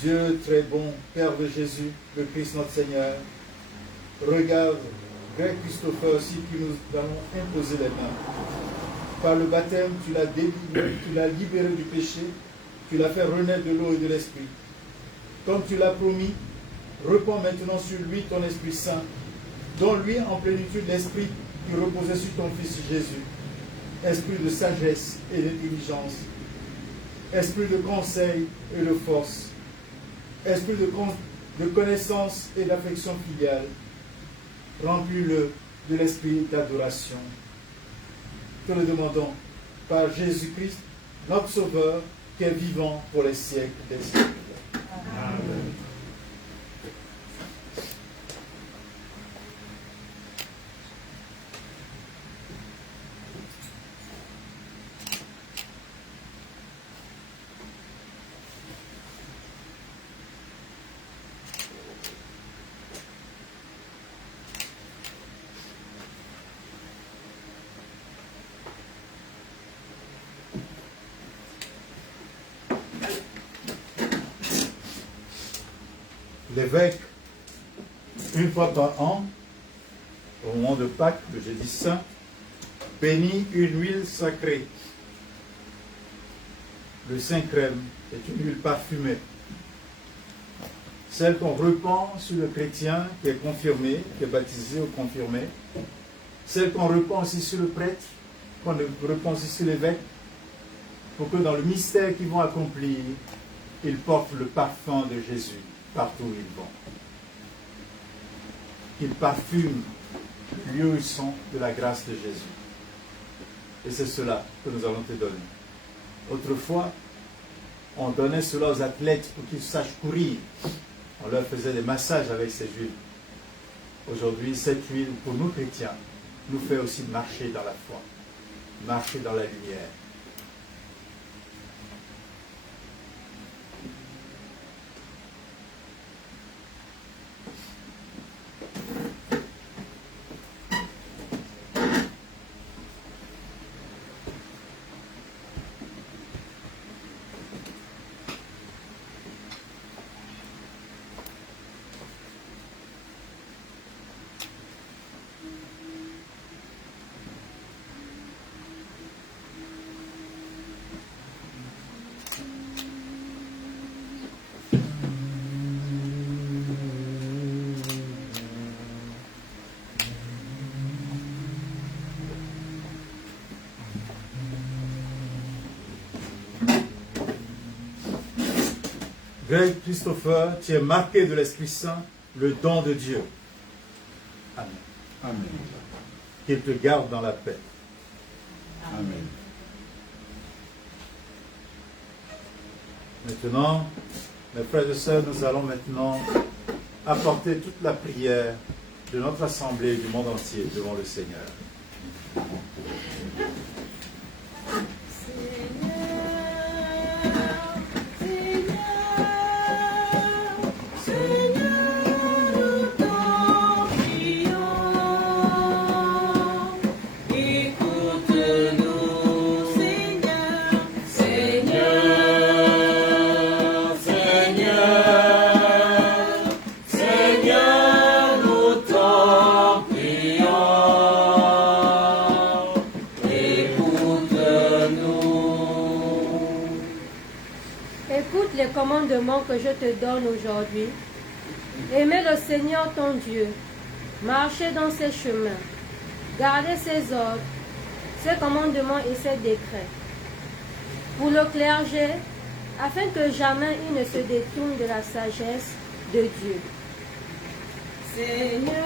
Dieu très bon, Père de Jésus, le Christ notre Seigneur, regarde Greg Christopher aussi qui nous allons imposer les mains. Par le baptême, tu l'as libéré du péché, tu l'as fait renaître de l'eau et de l'esprit. Comme tu l'as promis, répands maintenant sur lui ton Esprit Saint. Donne-lui en plénitude l'esprit qui reposait sur ton Fils Jésus. Esprit de sagesse et d'intelligence. Esprit de conseil et de force. Esprit de connaissance et d'affection filiale. Remplis-le de l'esprit d'adoration. Te le demandons par Jésus-Christ, notre Sauveur, qui est vivant pour les siècles des siècles. Amen. L'évêque, une fois par an, au moment de Pâques, le jeudi saint, bénit une huile sacrée. Le Saint-Crème est une huile parfumée. Celle qu'on répand sur le chrétien qui est confirmé, qui est baptisé ou confirmé. Celle qu'on répand aussi sur le prêtre, qu'on répand aussi sur l'évêque, pour que dans le mystère qu'ils vont accomplir, ils portent le parfum de Jésus partout où ils vont. Qu'ils parfument le lieu où ils sont de la grâce de Jésus. Et c'est cela que nous allons te donner. Autrefois, on donnait cela aux athlètes pour qu'ils sachent courir. On leur faisait des massages avec ces huiles. Aujourd'hui, cette huile, pour nous chrétiens, nous fait aussi marcher dans la foi, marcher dans la lumière. Greg Christopher, tu es marqué de l'Esprit Saint, le don de Dieu. Amen. Amen. Qu'il te garde dans la paix. Amen. Maintenant, mes frères et sœurs, nous allons maintenant apporter toute la prière de notre assemblée du monde entier devant le Seigneur. Commandement que je te donne aujourd'hui. Aimer le Seigneur ton Dieu, marcher dans ses chemins, garder ses ordres, ses commandements et ses décrets. Pour le clergé, afin que jamais il ne se détourne de la sagesse de Dieu. Seigneur,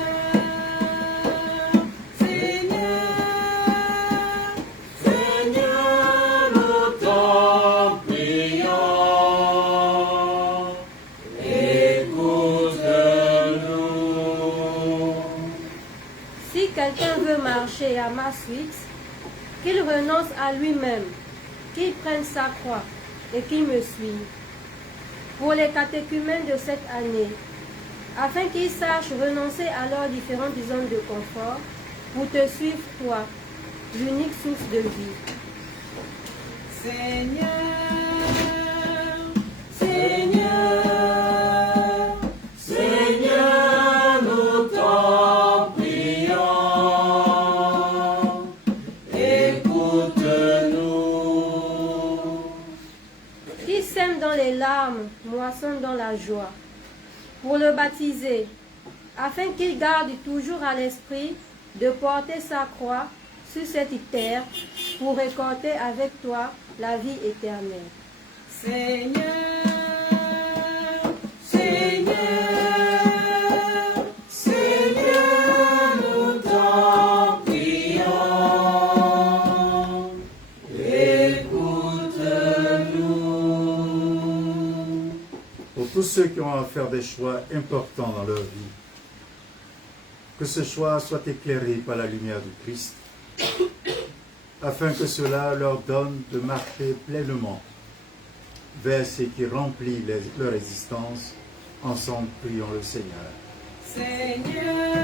quelqu'un veut marcher à ma suite, qu'il renonce à lui-même, qu'il prenne sa croix et qu'il me suive. Pour les catéchumènes de cette année, afin qu'ils sachent renoncer à leurs différentes zones de confort pour te suivre toi, l'unique source de vie. Seigneur, Seigneur, Seigneur, nous t'en prions. Dans les larmes, moissonne dans la joie. Pour le baptiser, afin qu'il garde toujours à l'esprit de porter sa croix sur cette terre pour récolter avec toi la vie éternelle. Seigneur, Seigneur, Seigneur, nous t'en prions. Pour tous ceux qui ont à faire des choix importants dans leur vie, que ce choix soit éclairé par la lumière du Christ, afin que cela leur donne de marcher pleinement vers ce qui remplit leur existence. Ensemble, prions le Seigneur. Seigneur,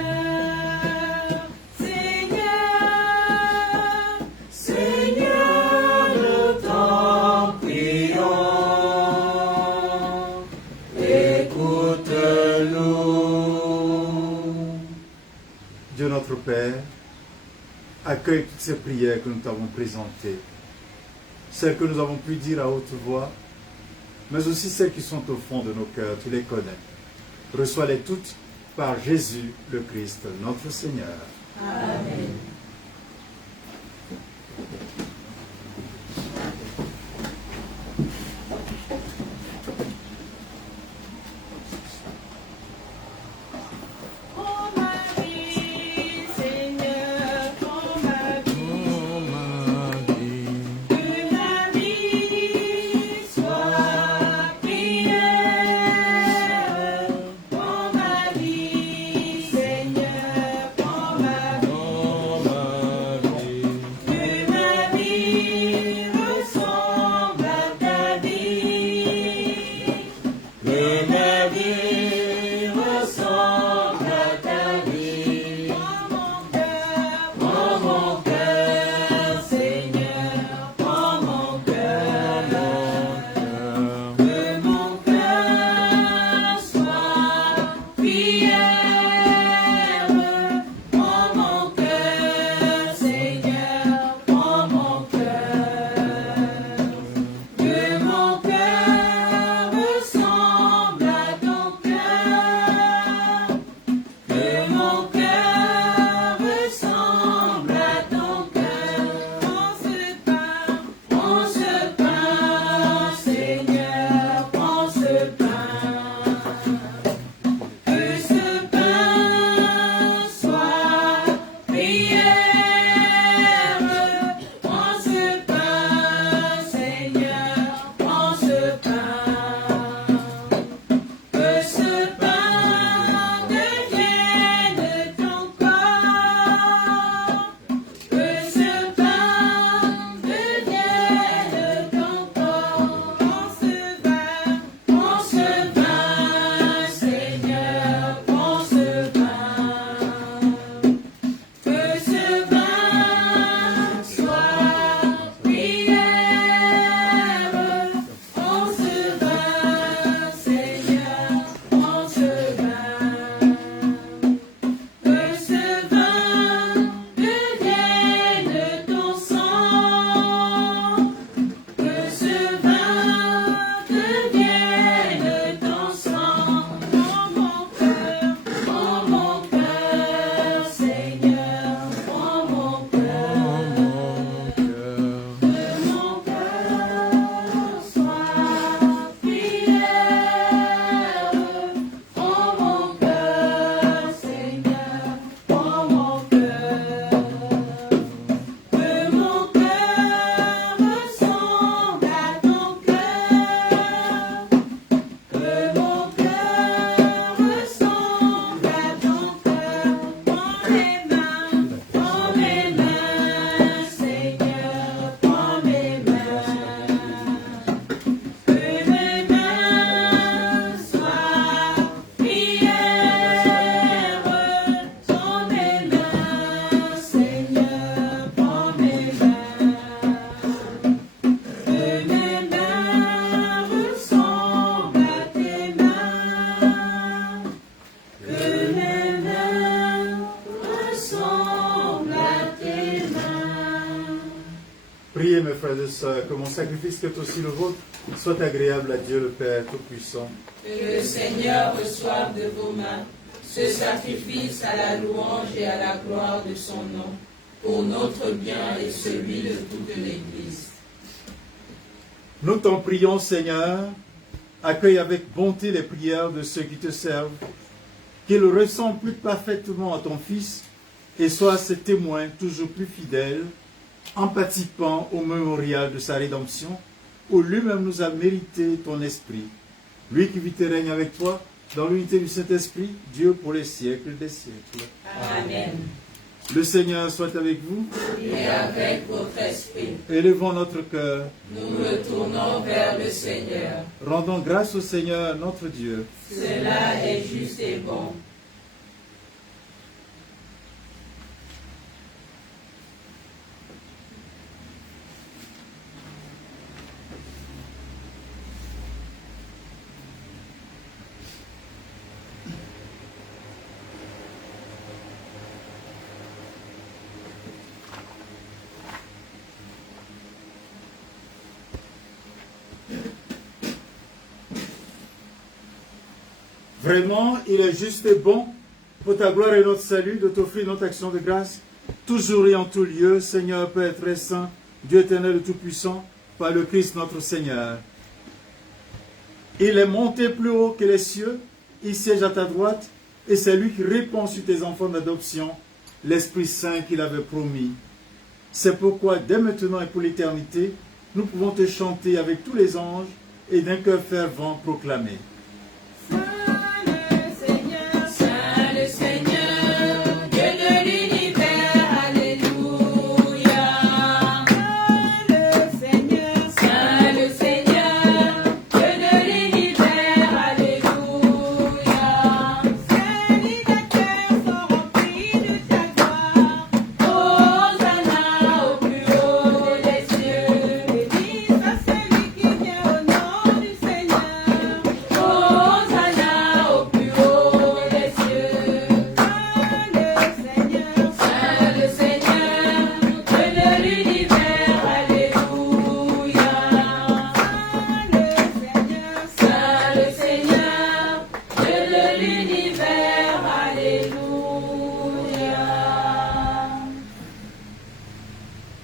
Seigneur, Seigneur, nous t'en prions. Dieu notre Père, accueille toutes ces prières que nous t'avons présentées, celles que nous avons pu dire à haute voix, mais aussi celles qui sont au fond de nos cœurs, tu les connais. Reçois-les toutes par Jésus le Christ, notre Seigneur. Amen. Oh, Priez, mes frères et sœurs, que mon sacrifice, qui est aussi le vôtre, soit agréable à Dieu le Père Tout-Puissant. Que le Seigneur reçoive de vos mains ce sacrifice à la louange et à la gloire de son nom, pour notre bien et celui de toute l'Église. Nous t'en prions, Seigneur, accueille avec bonté les prières de ceux qui te servent, qu'ils ressemblent plus parfaitement à ton Fils et soient ses témoins toujours plus fidèles, en participant au mémorial de sa rédemption, où lui-même nous a mérité ton esprit. Lui qui vit et règne avec toi, dans l'unité du Saint-Esprit, Dieu pour les siècles des siècles. Amen. Le Seigneur soit avec vous. Et avec votre esprit. Élevons notre cœur. Nous retournons vers le Seigneur. Rendons grâce au Seigneur notre Dieu. Cela est juste et bon. Vraiment, il est juste et bon, pour ta gloire et notre salut, de t'offrir notre action de grâce, toujours et en tout lieu, Seigneur Père très saint, Dieu éternel et tout-puissant, par le Christ notre Seigneur. Il est monté plus haut que les cieux, il siège à ta droite, et c'est lui qui répand sur tes enfants d'adoption, l'Esprit Saint qu'il avait promis. C'est pourquoi, dès maintenant et pour l'éternité, nous pouvons te chanter avec tous les anges, et d'un cœur fervent proclamer.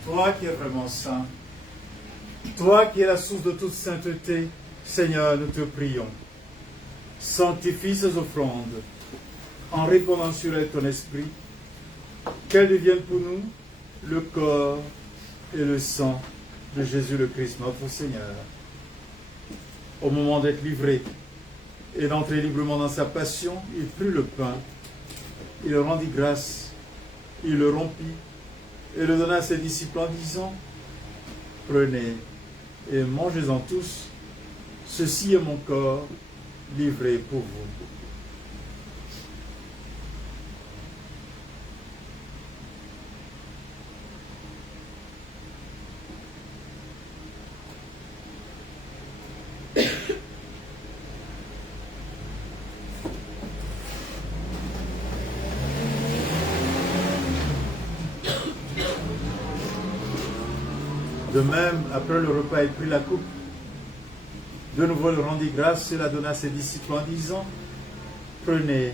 Toi qui es vraiment saint, toi qui es la source de toute sainteté, Seigneur, nous te prions. Sanctifie ces offrandes en répandant sur elles ton esprit, qu'elles deviennent pour nous le corps et le sang de Jésus le Christ, notre Seigneur. Au moment d'être livré et d'entrer librement dans sa passion, il prit le pain, il rendit grâce, il le rompit et le donna à ses disciples en disant, « Prenez et mangez-en tous, ceci est mon corps livré pour vous. » De même, après le repas, il prit la coupe. De nouveau, il rendit grâce et la donna à ses disciples en disant, « Prenez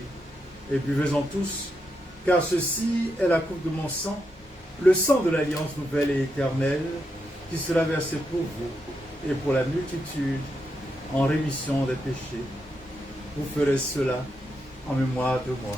et buvez-en tous, car ceci est la coupe de mon sang, le sang de l'alliance nouvelle et éternelle, qui sera versé pour vous et pour la multitude en rémission des péchés. Vous ferez cela en mémoire de moi. »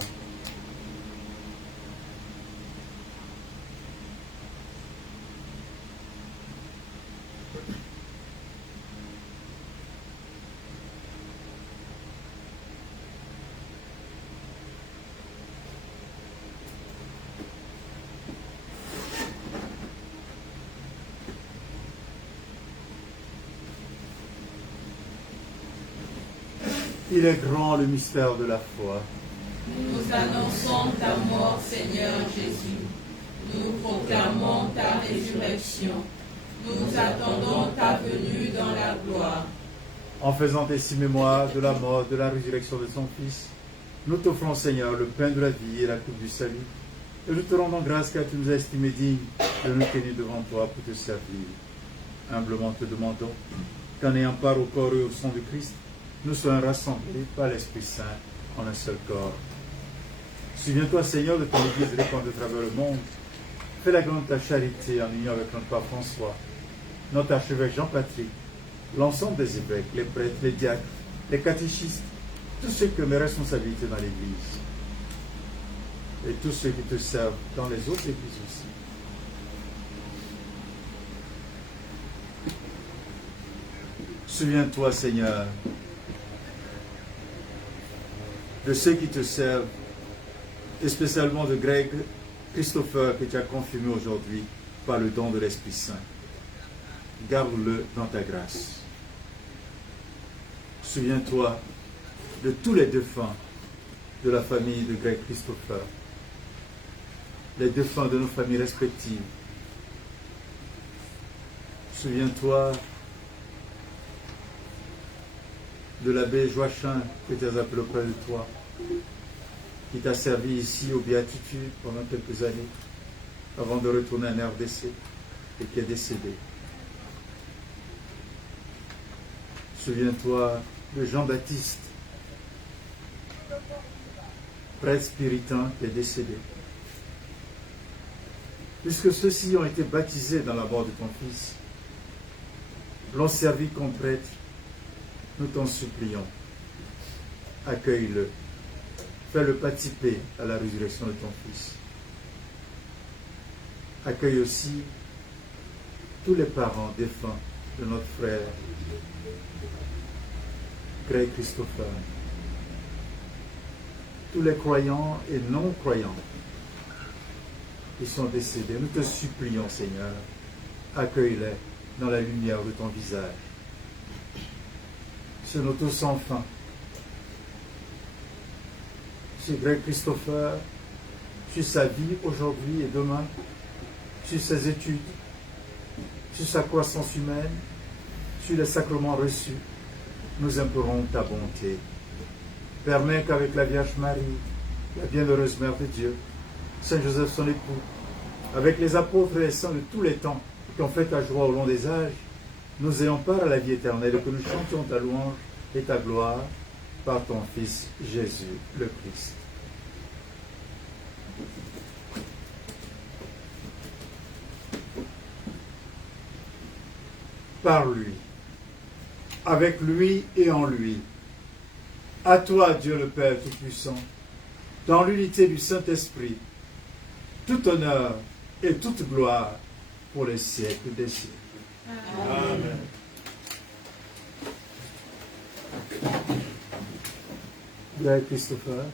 Il est grand le mystère de la foi. Nous annonçons ta mort, Seigneur Jésus. Nous proclamons ta résurrection. Nous attendons ta venue dans la gloire. En faisant ainsi mémoire de la mort, de la résurrection de son Fils, nous t'offrons, Seigneur, le pain de la vie et la coupe du salut. Et nous te rendons grâce car tu nous as estimés dignes de nous tenir devant toi pour te servir. Humblement te demandons qu'en ayant part au corps et au sang de Christ, nous soyons rassemblés par l'Esprit Saint en un seul corps. Souviens-toi, Seigneur, de ton Église répandue à travers le monde. Fais la grande ta charité en union avec notre Pape François, notre archevêque Jean-Patrick, l'ensemble des évêques, les prêtres, les diacres, les catéchistes, tous ceux qui ont mes responsabilités dans l'Église et tous ceux qui te servent dans les autres églises aussi. Souviens-toi, Seigneur, de ceux qui te servent, et spécialement de Greg Christopher que tu as confirmé aujourd'hui par le don de l'Esprit Saint. Garde-le dans ta grâce. Souviens-toi de tous les défunts de la famille de Greg Christopher, les défunts de nos familles respectives. Souviens-toi de l'abbé Joachim que tu as appelé auprès de toi, qui t'a servi ici aux béatitudes pendant quelques années, avant de retourner en RDC et qui est décédé. Souviens-toi de Jean-Baptiste, prêtre spiritain qui est décédé. Puisque ceux-ci ont été baptisés dans la mort de ton Fils, l'ont servi comme prêtre, nous t'en supplions. Accueille-le. Fais-le participer à la résurrection de ton Fils. Accueille aussi tous les parents défunts de notre frère Greg Christopher. Tous les croyants et non-croyants qui sont décédés, nous te supplions, Seigneur, accueille-les dans la lumière de ton visage. Sur nos tous sans fin, sur Greg Christopher, sur sa vie aujourd'hui et demain, sur ses études, sur sa croissance humaine, sur les sacrements reçus, nous implorons ta bonté. Permets qu'avec la Vierge Marie, la bienheureuse Mère de Dieu, Saint Joseph son époux, avec les apôtres et les saints de tous les temps qui ont fait ta joie au long des âges, nous ayons part à la vie éternelle et que nous chantions ta louange et ta gloire par ton Fils Jésus le Christ. Par lui, avec lui et en lui, à toi, Dieu le Père Tout-Puissant, dans l'unité du Saint-Esprit, tout honneur et toute gloire pour les siècles des siècles. Amen. Greg Christopher,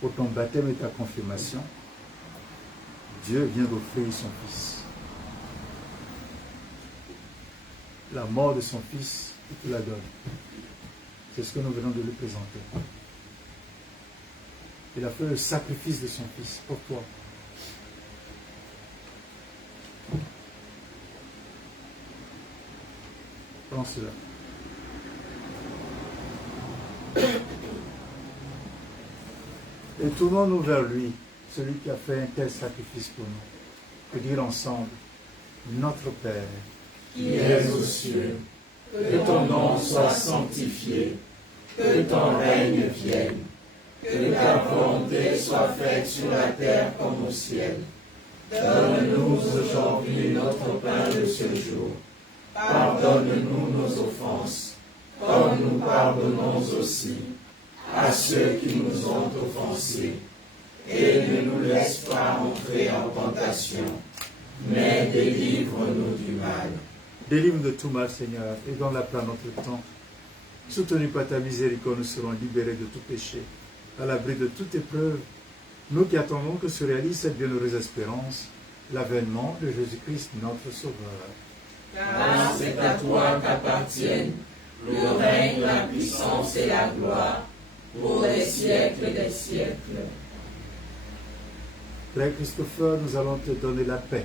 pour ton baptême et ta confirmation, Dieu vient d'offrir son Fils. La mort de son Fils, il te la donne. C'est ce que nous venons de lui présenter. Il a fait le sacrifice de son Fils pour toi. Prends cela. Et tournons-nous vers lui, celui qui a fait un tel sacrifice pour nous. Et dire ensemble, notre Père, qui es aux cieux, que ton nom soit sanctifié, que ton règne vienne, que ta volonté soit faite sur la terre comme au ciel. Donne-nous aujourd'hui notre pain de ce jour. Pardonne-nous nos offenses, comme nous pardonnons aussi à ceux qui nous ont offensés. Et ne nous laisse pas entrer en tentation, mais délivre-nous du mal. Délivre de tout mal, Seigneur, et donne la paix à notre temps. Soutenus par ta miséricorde, nous serons libérés de tout péché, à l'abri de toute épreuve. Nous qui attendons que se réalise cette bienheureuse espérance, l'avènement de Jésus-Christ, notre Sauveur. Car c'est à toi qu'appartiennent le règne, la puissance et la gloire pour les siècles des siècles. Frère Christopher, nous allons te donner la paix.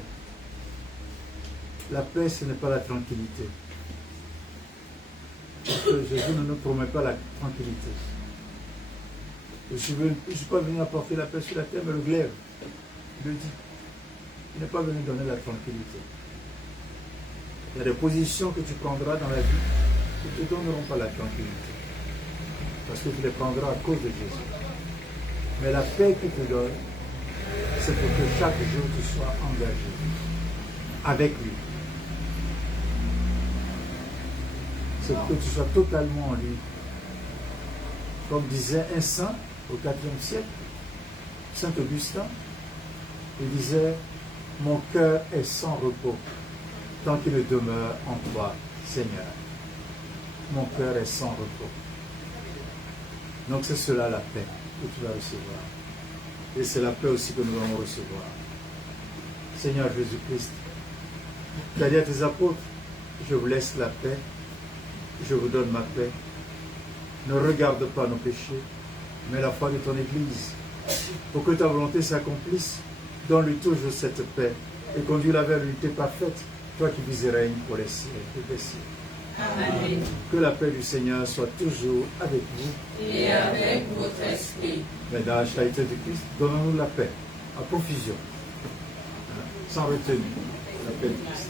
La paix, ce n'est pas la tranquillité. Parce que Jésus ne nous promet pas la tranquillité. Je ne suis pas venu apporter la paix sur la terre, mais le glaive. Il le dit. Il n'est pas venu donner la tranquillité. Il y a des positions que tu prendras dans la vie qui ne te donneront pas la tranquillité. Parce que tu les prendras à cause de Jésus. Mais la paix qu'il te donne, c'est pour que chaque jour tu sois engagé avec lui. C'est pour que tu sois totalement en lui. Comme disait un saint au IVe siècle, Saint Augustin, il disait « Mon cœur est sans repos tant qu'il demeure en toi, Seigneur. Mon cœur est sans repos. » Donc c'est cela la paix que tu vas recevoir. Et c'est la paix aussi que nous allons recevoir. Seigneur Jésus-Christ, tu as dit à tes apôtres, je vous laisse la paix, je vous donne ma paix. Ne regarde pas nos péchés, mais la foi de ton Église. Pour que ta volonté s'accomplisse, donne-lui toujours cette paix et conduis-la vers l'unité parfaite, toi qui vis et règnes pour les siècles des siècles. Amen. Que la paix du Seigneur soit toujours avec vous. Et avec votre esprit. Mais dans la charité de Christ, donnons-nous la paix, à profusion, sans retenue, la paix de Christ.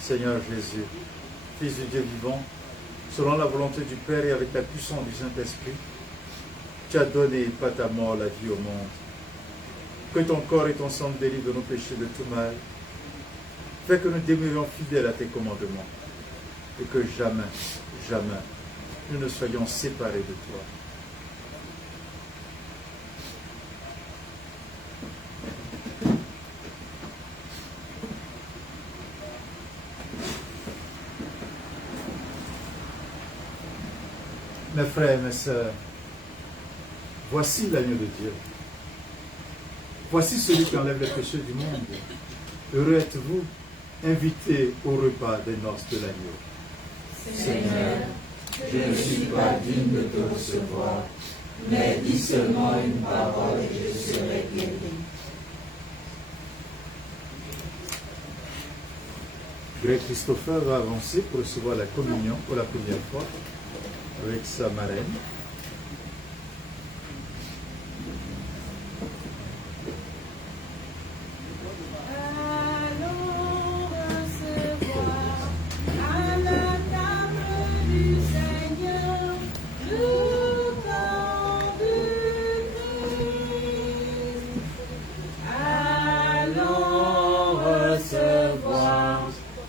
Seigneur Jésus, Fils du Dieu vivant, selon la volonté du Père et avec la puissance du Saint-Esprit, tu as donné par ta mort la vie au monde. Que ton corps et ton sang nous délivrent de nos péchés de tout mal. Fais que nous demeurions fidèles à tes commandements et que jamais, jamais, nous ne soyons séparés de toi. Mes frères et mes sœurs, voici l'agneau de Dieu. Voici celui qui enlève les péchés du monde. Heureux êtes-vous, invités au repas des noces de l'agneau. Seigneur, je ne suis pas digne de te recevoir, mais dis seulement une parole et je serai guéri. Greg Christopher va avancer pour recevoir la communion pour la première fois avec sa marraine.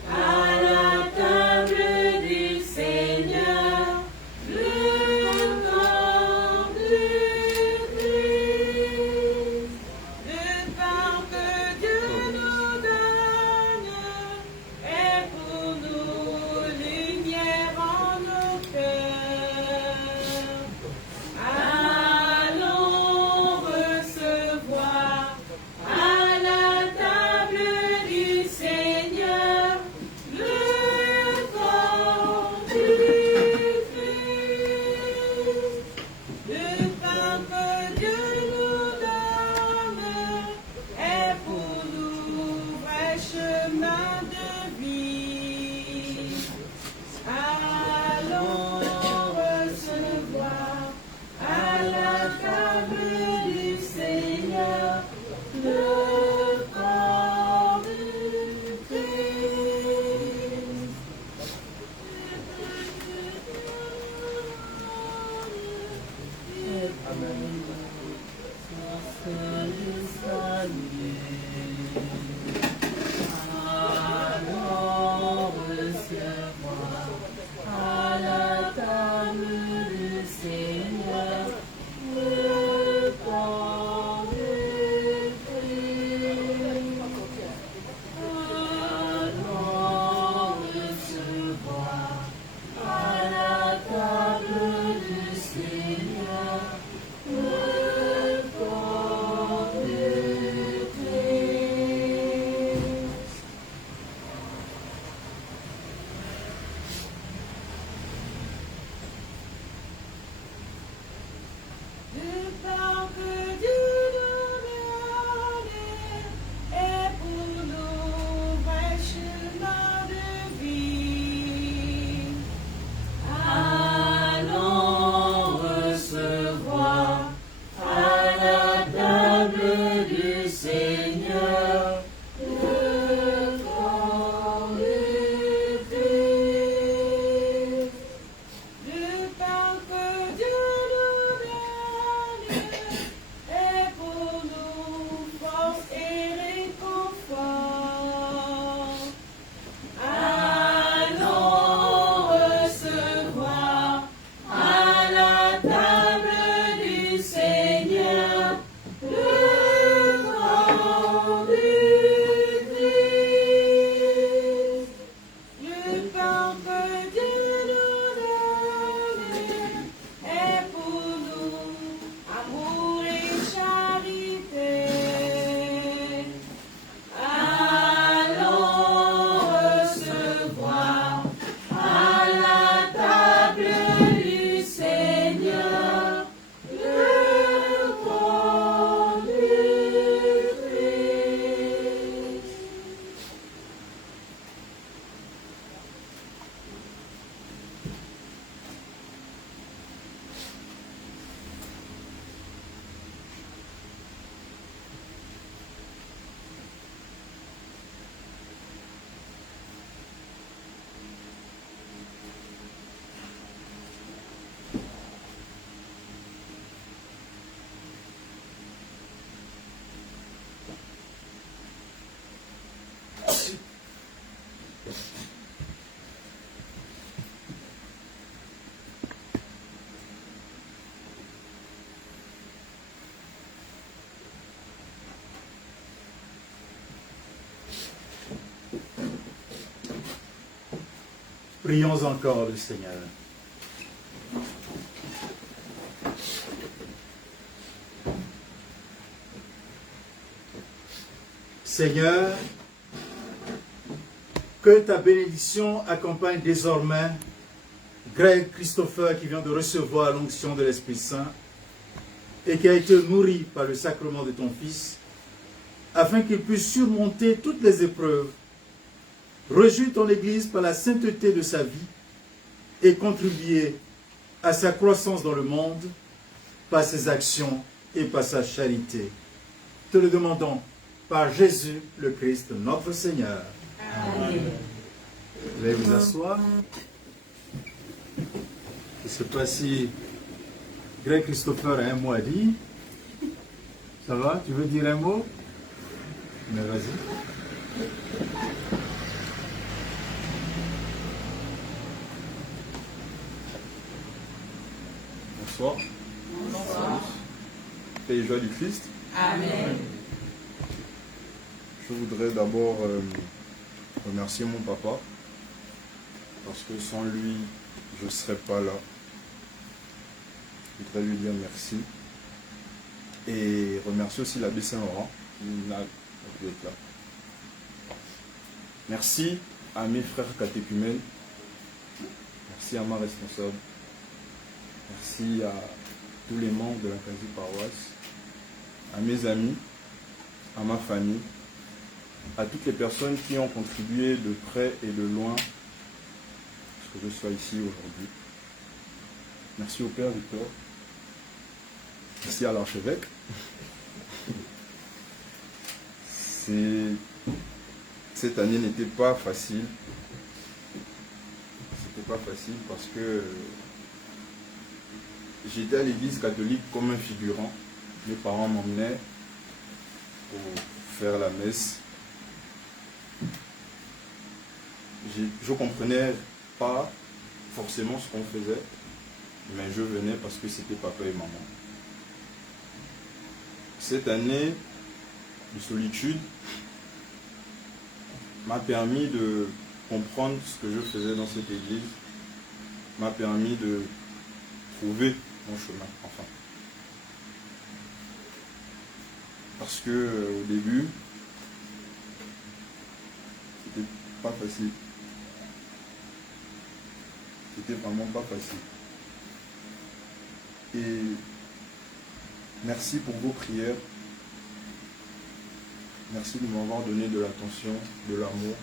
À la table du Seigneur, le Prions encore le Seigneur. Seigneur, que ta bénédiction accompagne désormais Greg Christopher qui vient de recevoir l'onction de l'Esprit Saint et qui a été nourri par le sacrement de ton Fils, afin qu'il puisse surmonter toutes les épreuves. Réjouis ton Église par la sainteté de sa vie et contribuer à sa croissance dans le monde par ses actions et par sa charité. Te le demandons par Jésus le Christ, notre Seigneur. Amen. Veuillez vous asseoir. Je ne sais pas si Greg Christopher a un mot à dire. Ça va? Tu veux dire un mot? Mais vas-y. Bonsoir. Bonsoir. Paix et joie du Christ. Amen. Je voudrais d'abord remercier mon papa, parce que sans lui, je ne serais pas là. Je voudrais lui dire merci. Et remercier aussi l'abbé Saint-Laurent, qui n'a pas pu être là. Merci à mes frères catéchumènes. Merci à ma responsable. Merci à tous les membres de la quasi-paroisse, à mes amis, à ma famille, à toutes les personnes qui ont contribué de près et de loin à ce que je sois ici aujourd'hui. Merci au Père Victor. Merci à l'archevêque. Cette année n'était pas facile. C'était pas facile parce que j'étais à l'église catholique comme un figurant. Mes parents m'emmenaient pour faire la messe. Je ne comprenais pas forcément ce qu'on faisait, mais je venais parce que c'était papa et maman. Cette année de solitude m'a permis de comprendre ce que je faisais dans cette église, m'a permis de trouver mon chemin, enfin. Parce que au début, c'était pas facile. C'était vraiment pas facile. Et merci pour vos prières. Merci de m'avoir donné de l'attention, de l'amour.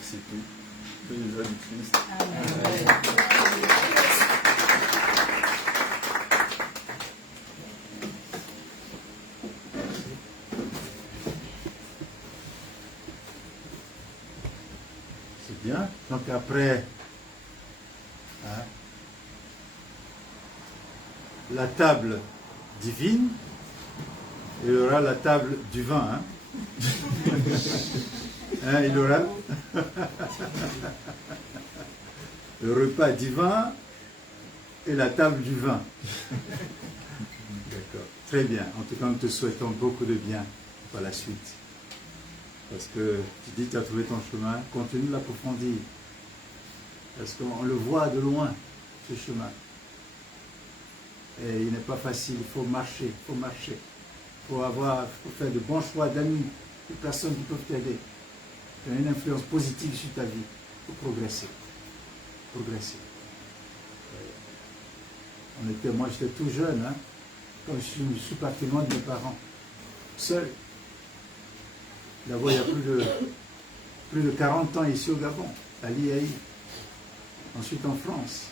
C'est tout. Que les joies du Christ. C'est bien. Donc après la table divine, il y aura la table du vin. Il y aura le repas divin et la table du vin. D'accord. Très bien. En tout cas, nous te souhaitons beaucoup de bien par la suite. Parce que tu dis que tu as trouvé ton chemin, continue de l'approfondir. Parce qu'on le voit de loin, ce chemin. Et il n'est pas facile, il faut marcher, il faut marcher. Il faut faire de bons choix d'amis, de personnes qui peuvent t'aider. Tu as une influence positive sur ta vie pour progresser. Progresser. Moi j'étais tout jeune, quand je suis parti loin de mes parents, seul. D'abord il y a plus de 40 ans ici au Gabon, à l'IAI. Ensuite en France,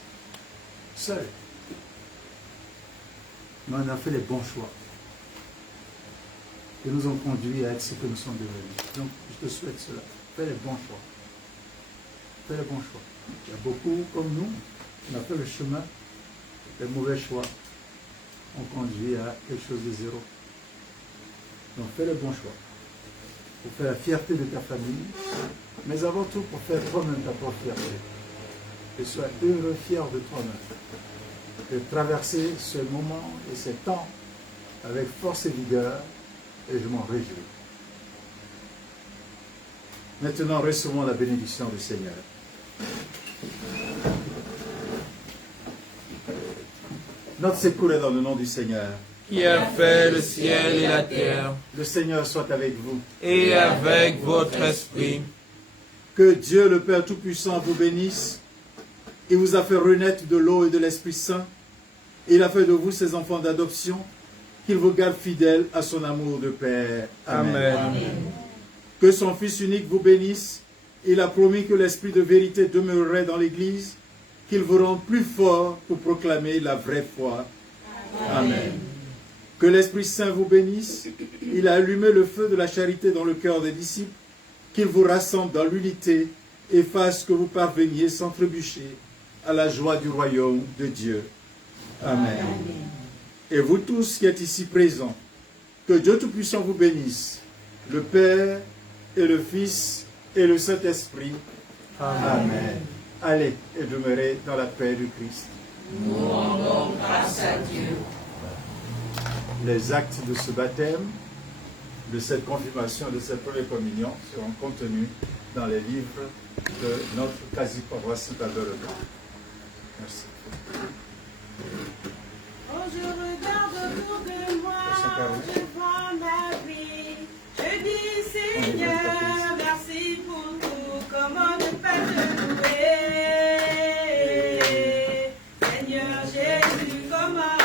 seul. Mais on a fait les bons choix qui nous ont conduits à être ce que nous sommes devenus. Donc, je te souhaite cela. Fais les bons choix. Fais les bons choix. Il y a beaucoup comme nous, on a fait le chemin. Les mauvais choix ont conduit à quelque chose de zéro. Donc, fais les bons choix. Pour faire la fierté de ta famille, mais avant tout pour faire toi-même ta propre fierté. Que tu sois heureux, fier de toi-même. De traverser ce moment et ce temps avec force et vigueur, et je m'en réjouis. Maintenant, recevons la bénédiction du Seigneur. Notre secours est dans le nom du Seigneur. Qui a fait le ciel et la terre, Le Seigneur soit avec vous. et avec votre esprit. Que Dieu le Père Tout-Puissant vous bénisse. Il vous a fait renaître de l'eau et de l'Esprit Saint. Il a fait de vous ses enfants d'adoption. Qu'il vous garde fidèles à son amour de Père. Amen. Que son Fils unique vous bénisse. Il a promis que l'Esprit de vérité demeurerait dans l'Église. Qu'il vous rende plus fort pour proclamer la vraie foi. Amen. Que l'Esprit Saint vous bénisse. Il a allumé le feu de la charité dans le cœur des disciples. Qu'il vous rassemble dans l'unité et fasse que vous parveniez sans trébucher à la joie du royaume de Dieu. Amen. Et vous tous qui êtes ici présents, que Dieu Tout-Puissant vous bénisse, le Père et le Fils et le Saint-Esprit. Amen. Allez et demeurez dans la paix du Christ. Nous rendons grâce à Dieu. Les actes de ce baptême, de cette confirmation, de cette première communion seront contenus dans les livres de notre quasi-paroisse Saint-Albert-le-Grand. Merci. Quand je regarde autour de moi, je vois ma vie. Je dis Seigneur, merci pour tout. Comment ne pas te louer? Seigneur Jésus, comment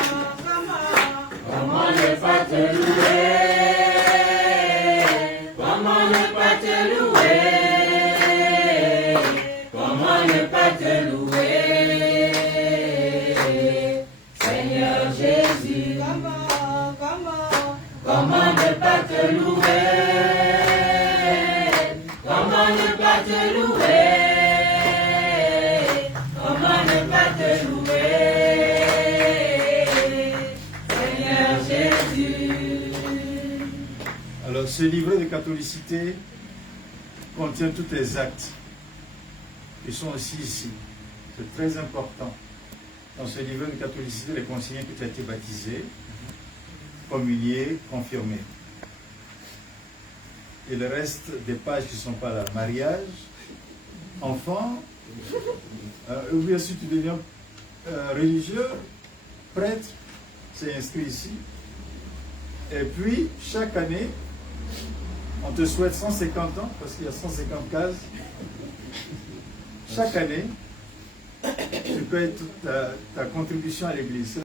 ne pas te louer? Comment ne pas te louer? Comment ne pas te louer? Seigneur Jésus, comment ne pas te louer? Comment ne pas te louer? Comment ne pas te louer? Seigneur Jésus. Alors, ce livret de catholicité contient tous les actes qui sont aussi ici. C'est très important. Dans ce livret de catholicité, les consignes qui ont été baptisés, communiés, confirmés. Et le reste des pages qui ne sont pas là, mariage, enfant, ou bien si tu deviens religieux, prêtre, c'est inscrit ici. Et puis, chaque année, on te souhaite 150 ans, parce qu'il y a 150 cases. Chaque année, tu payes toute ta contribution à l'Église.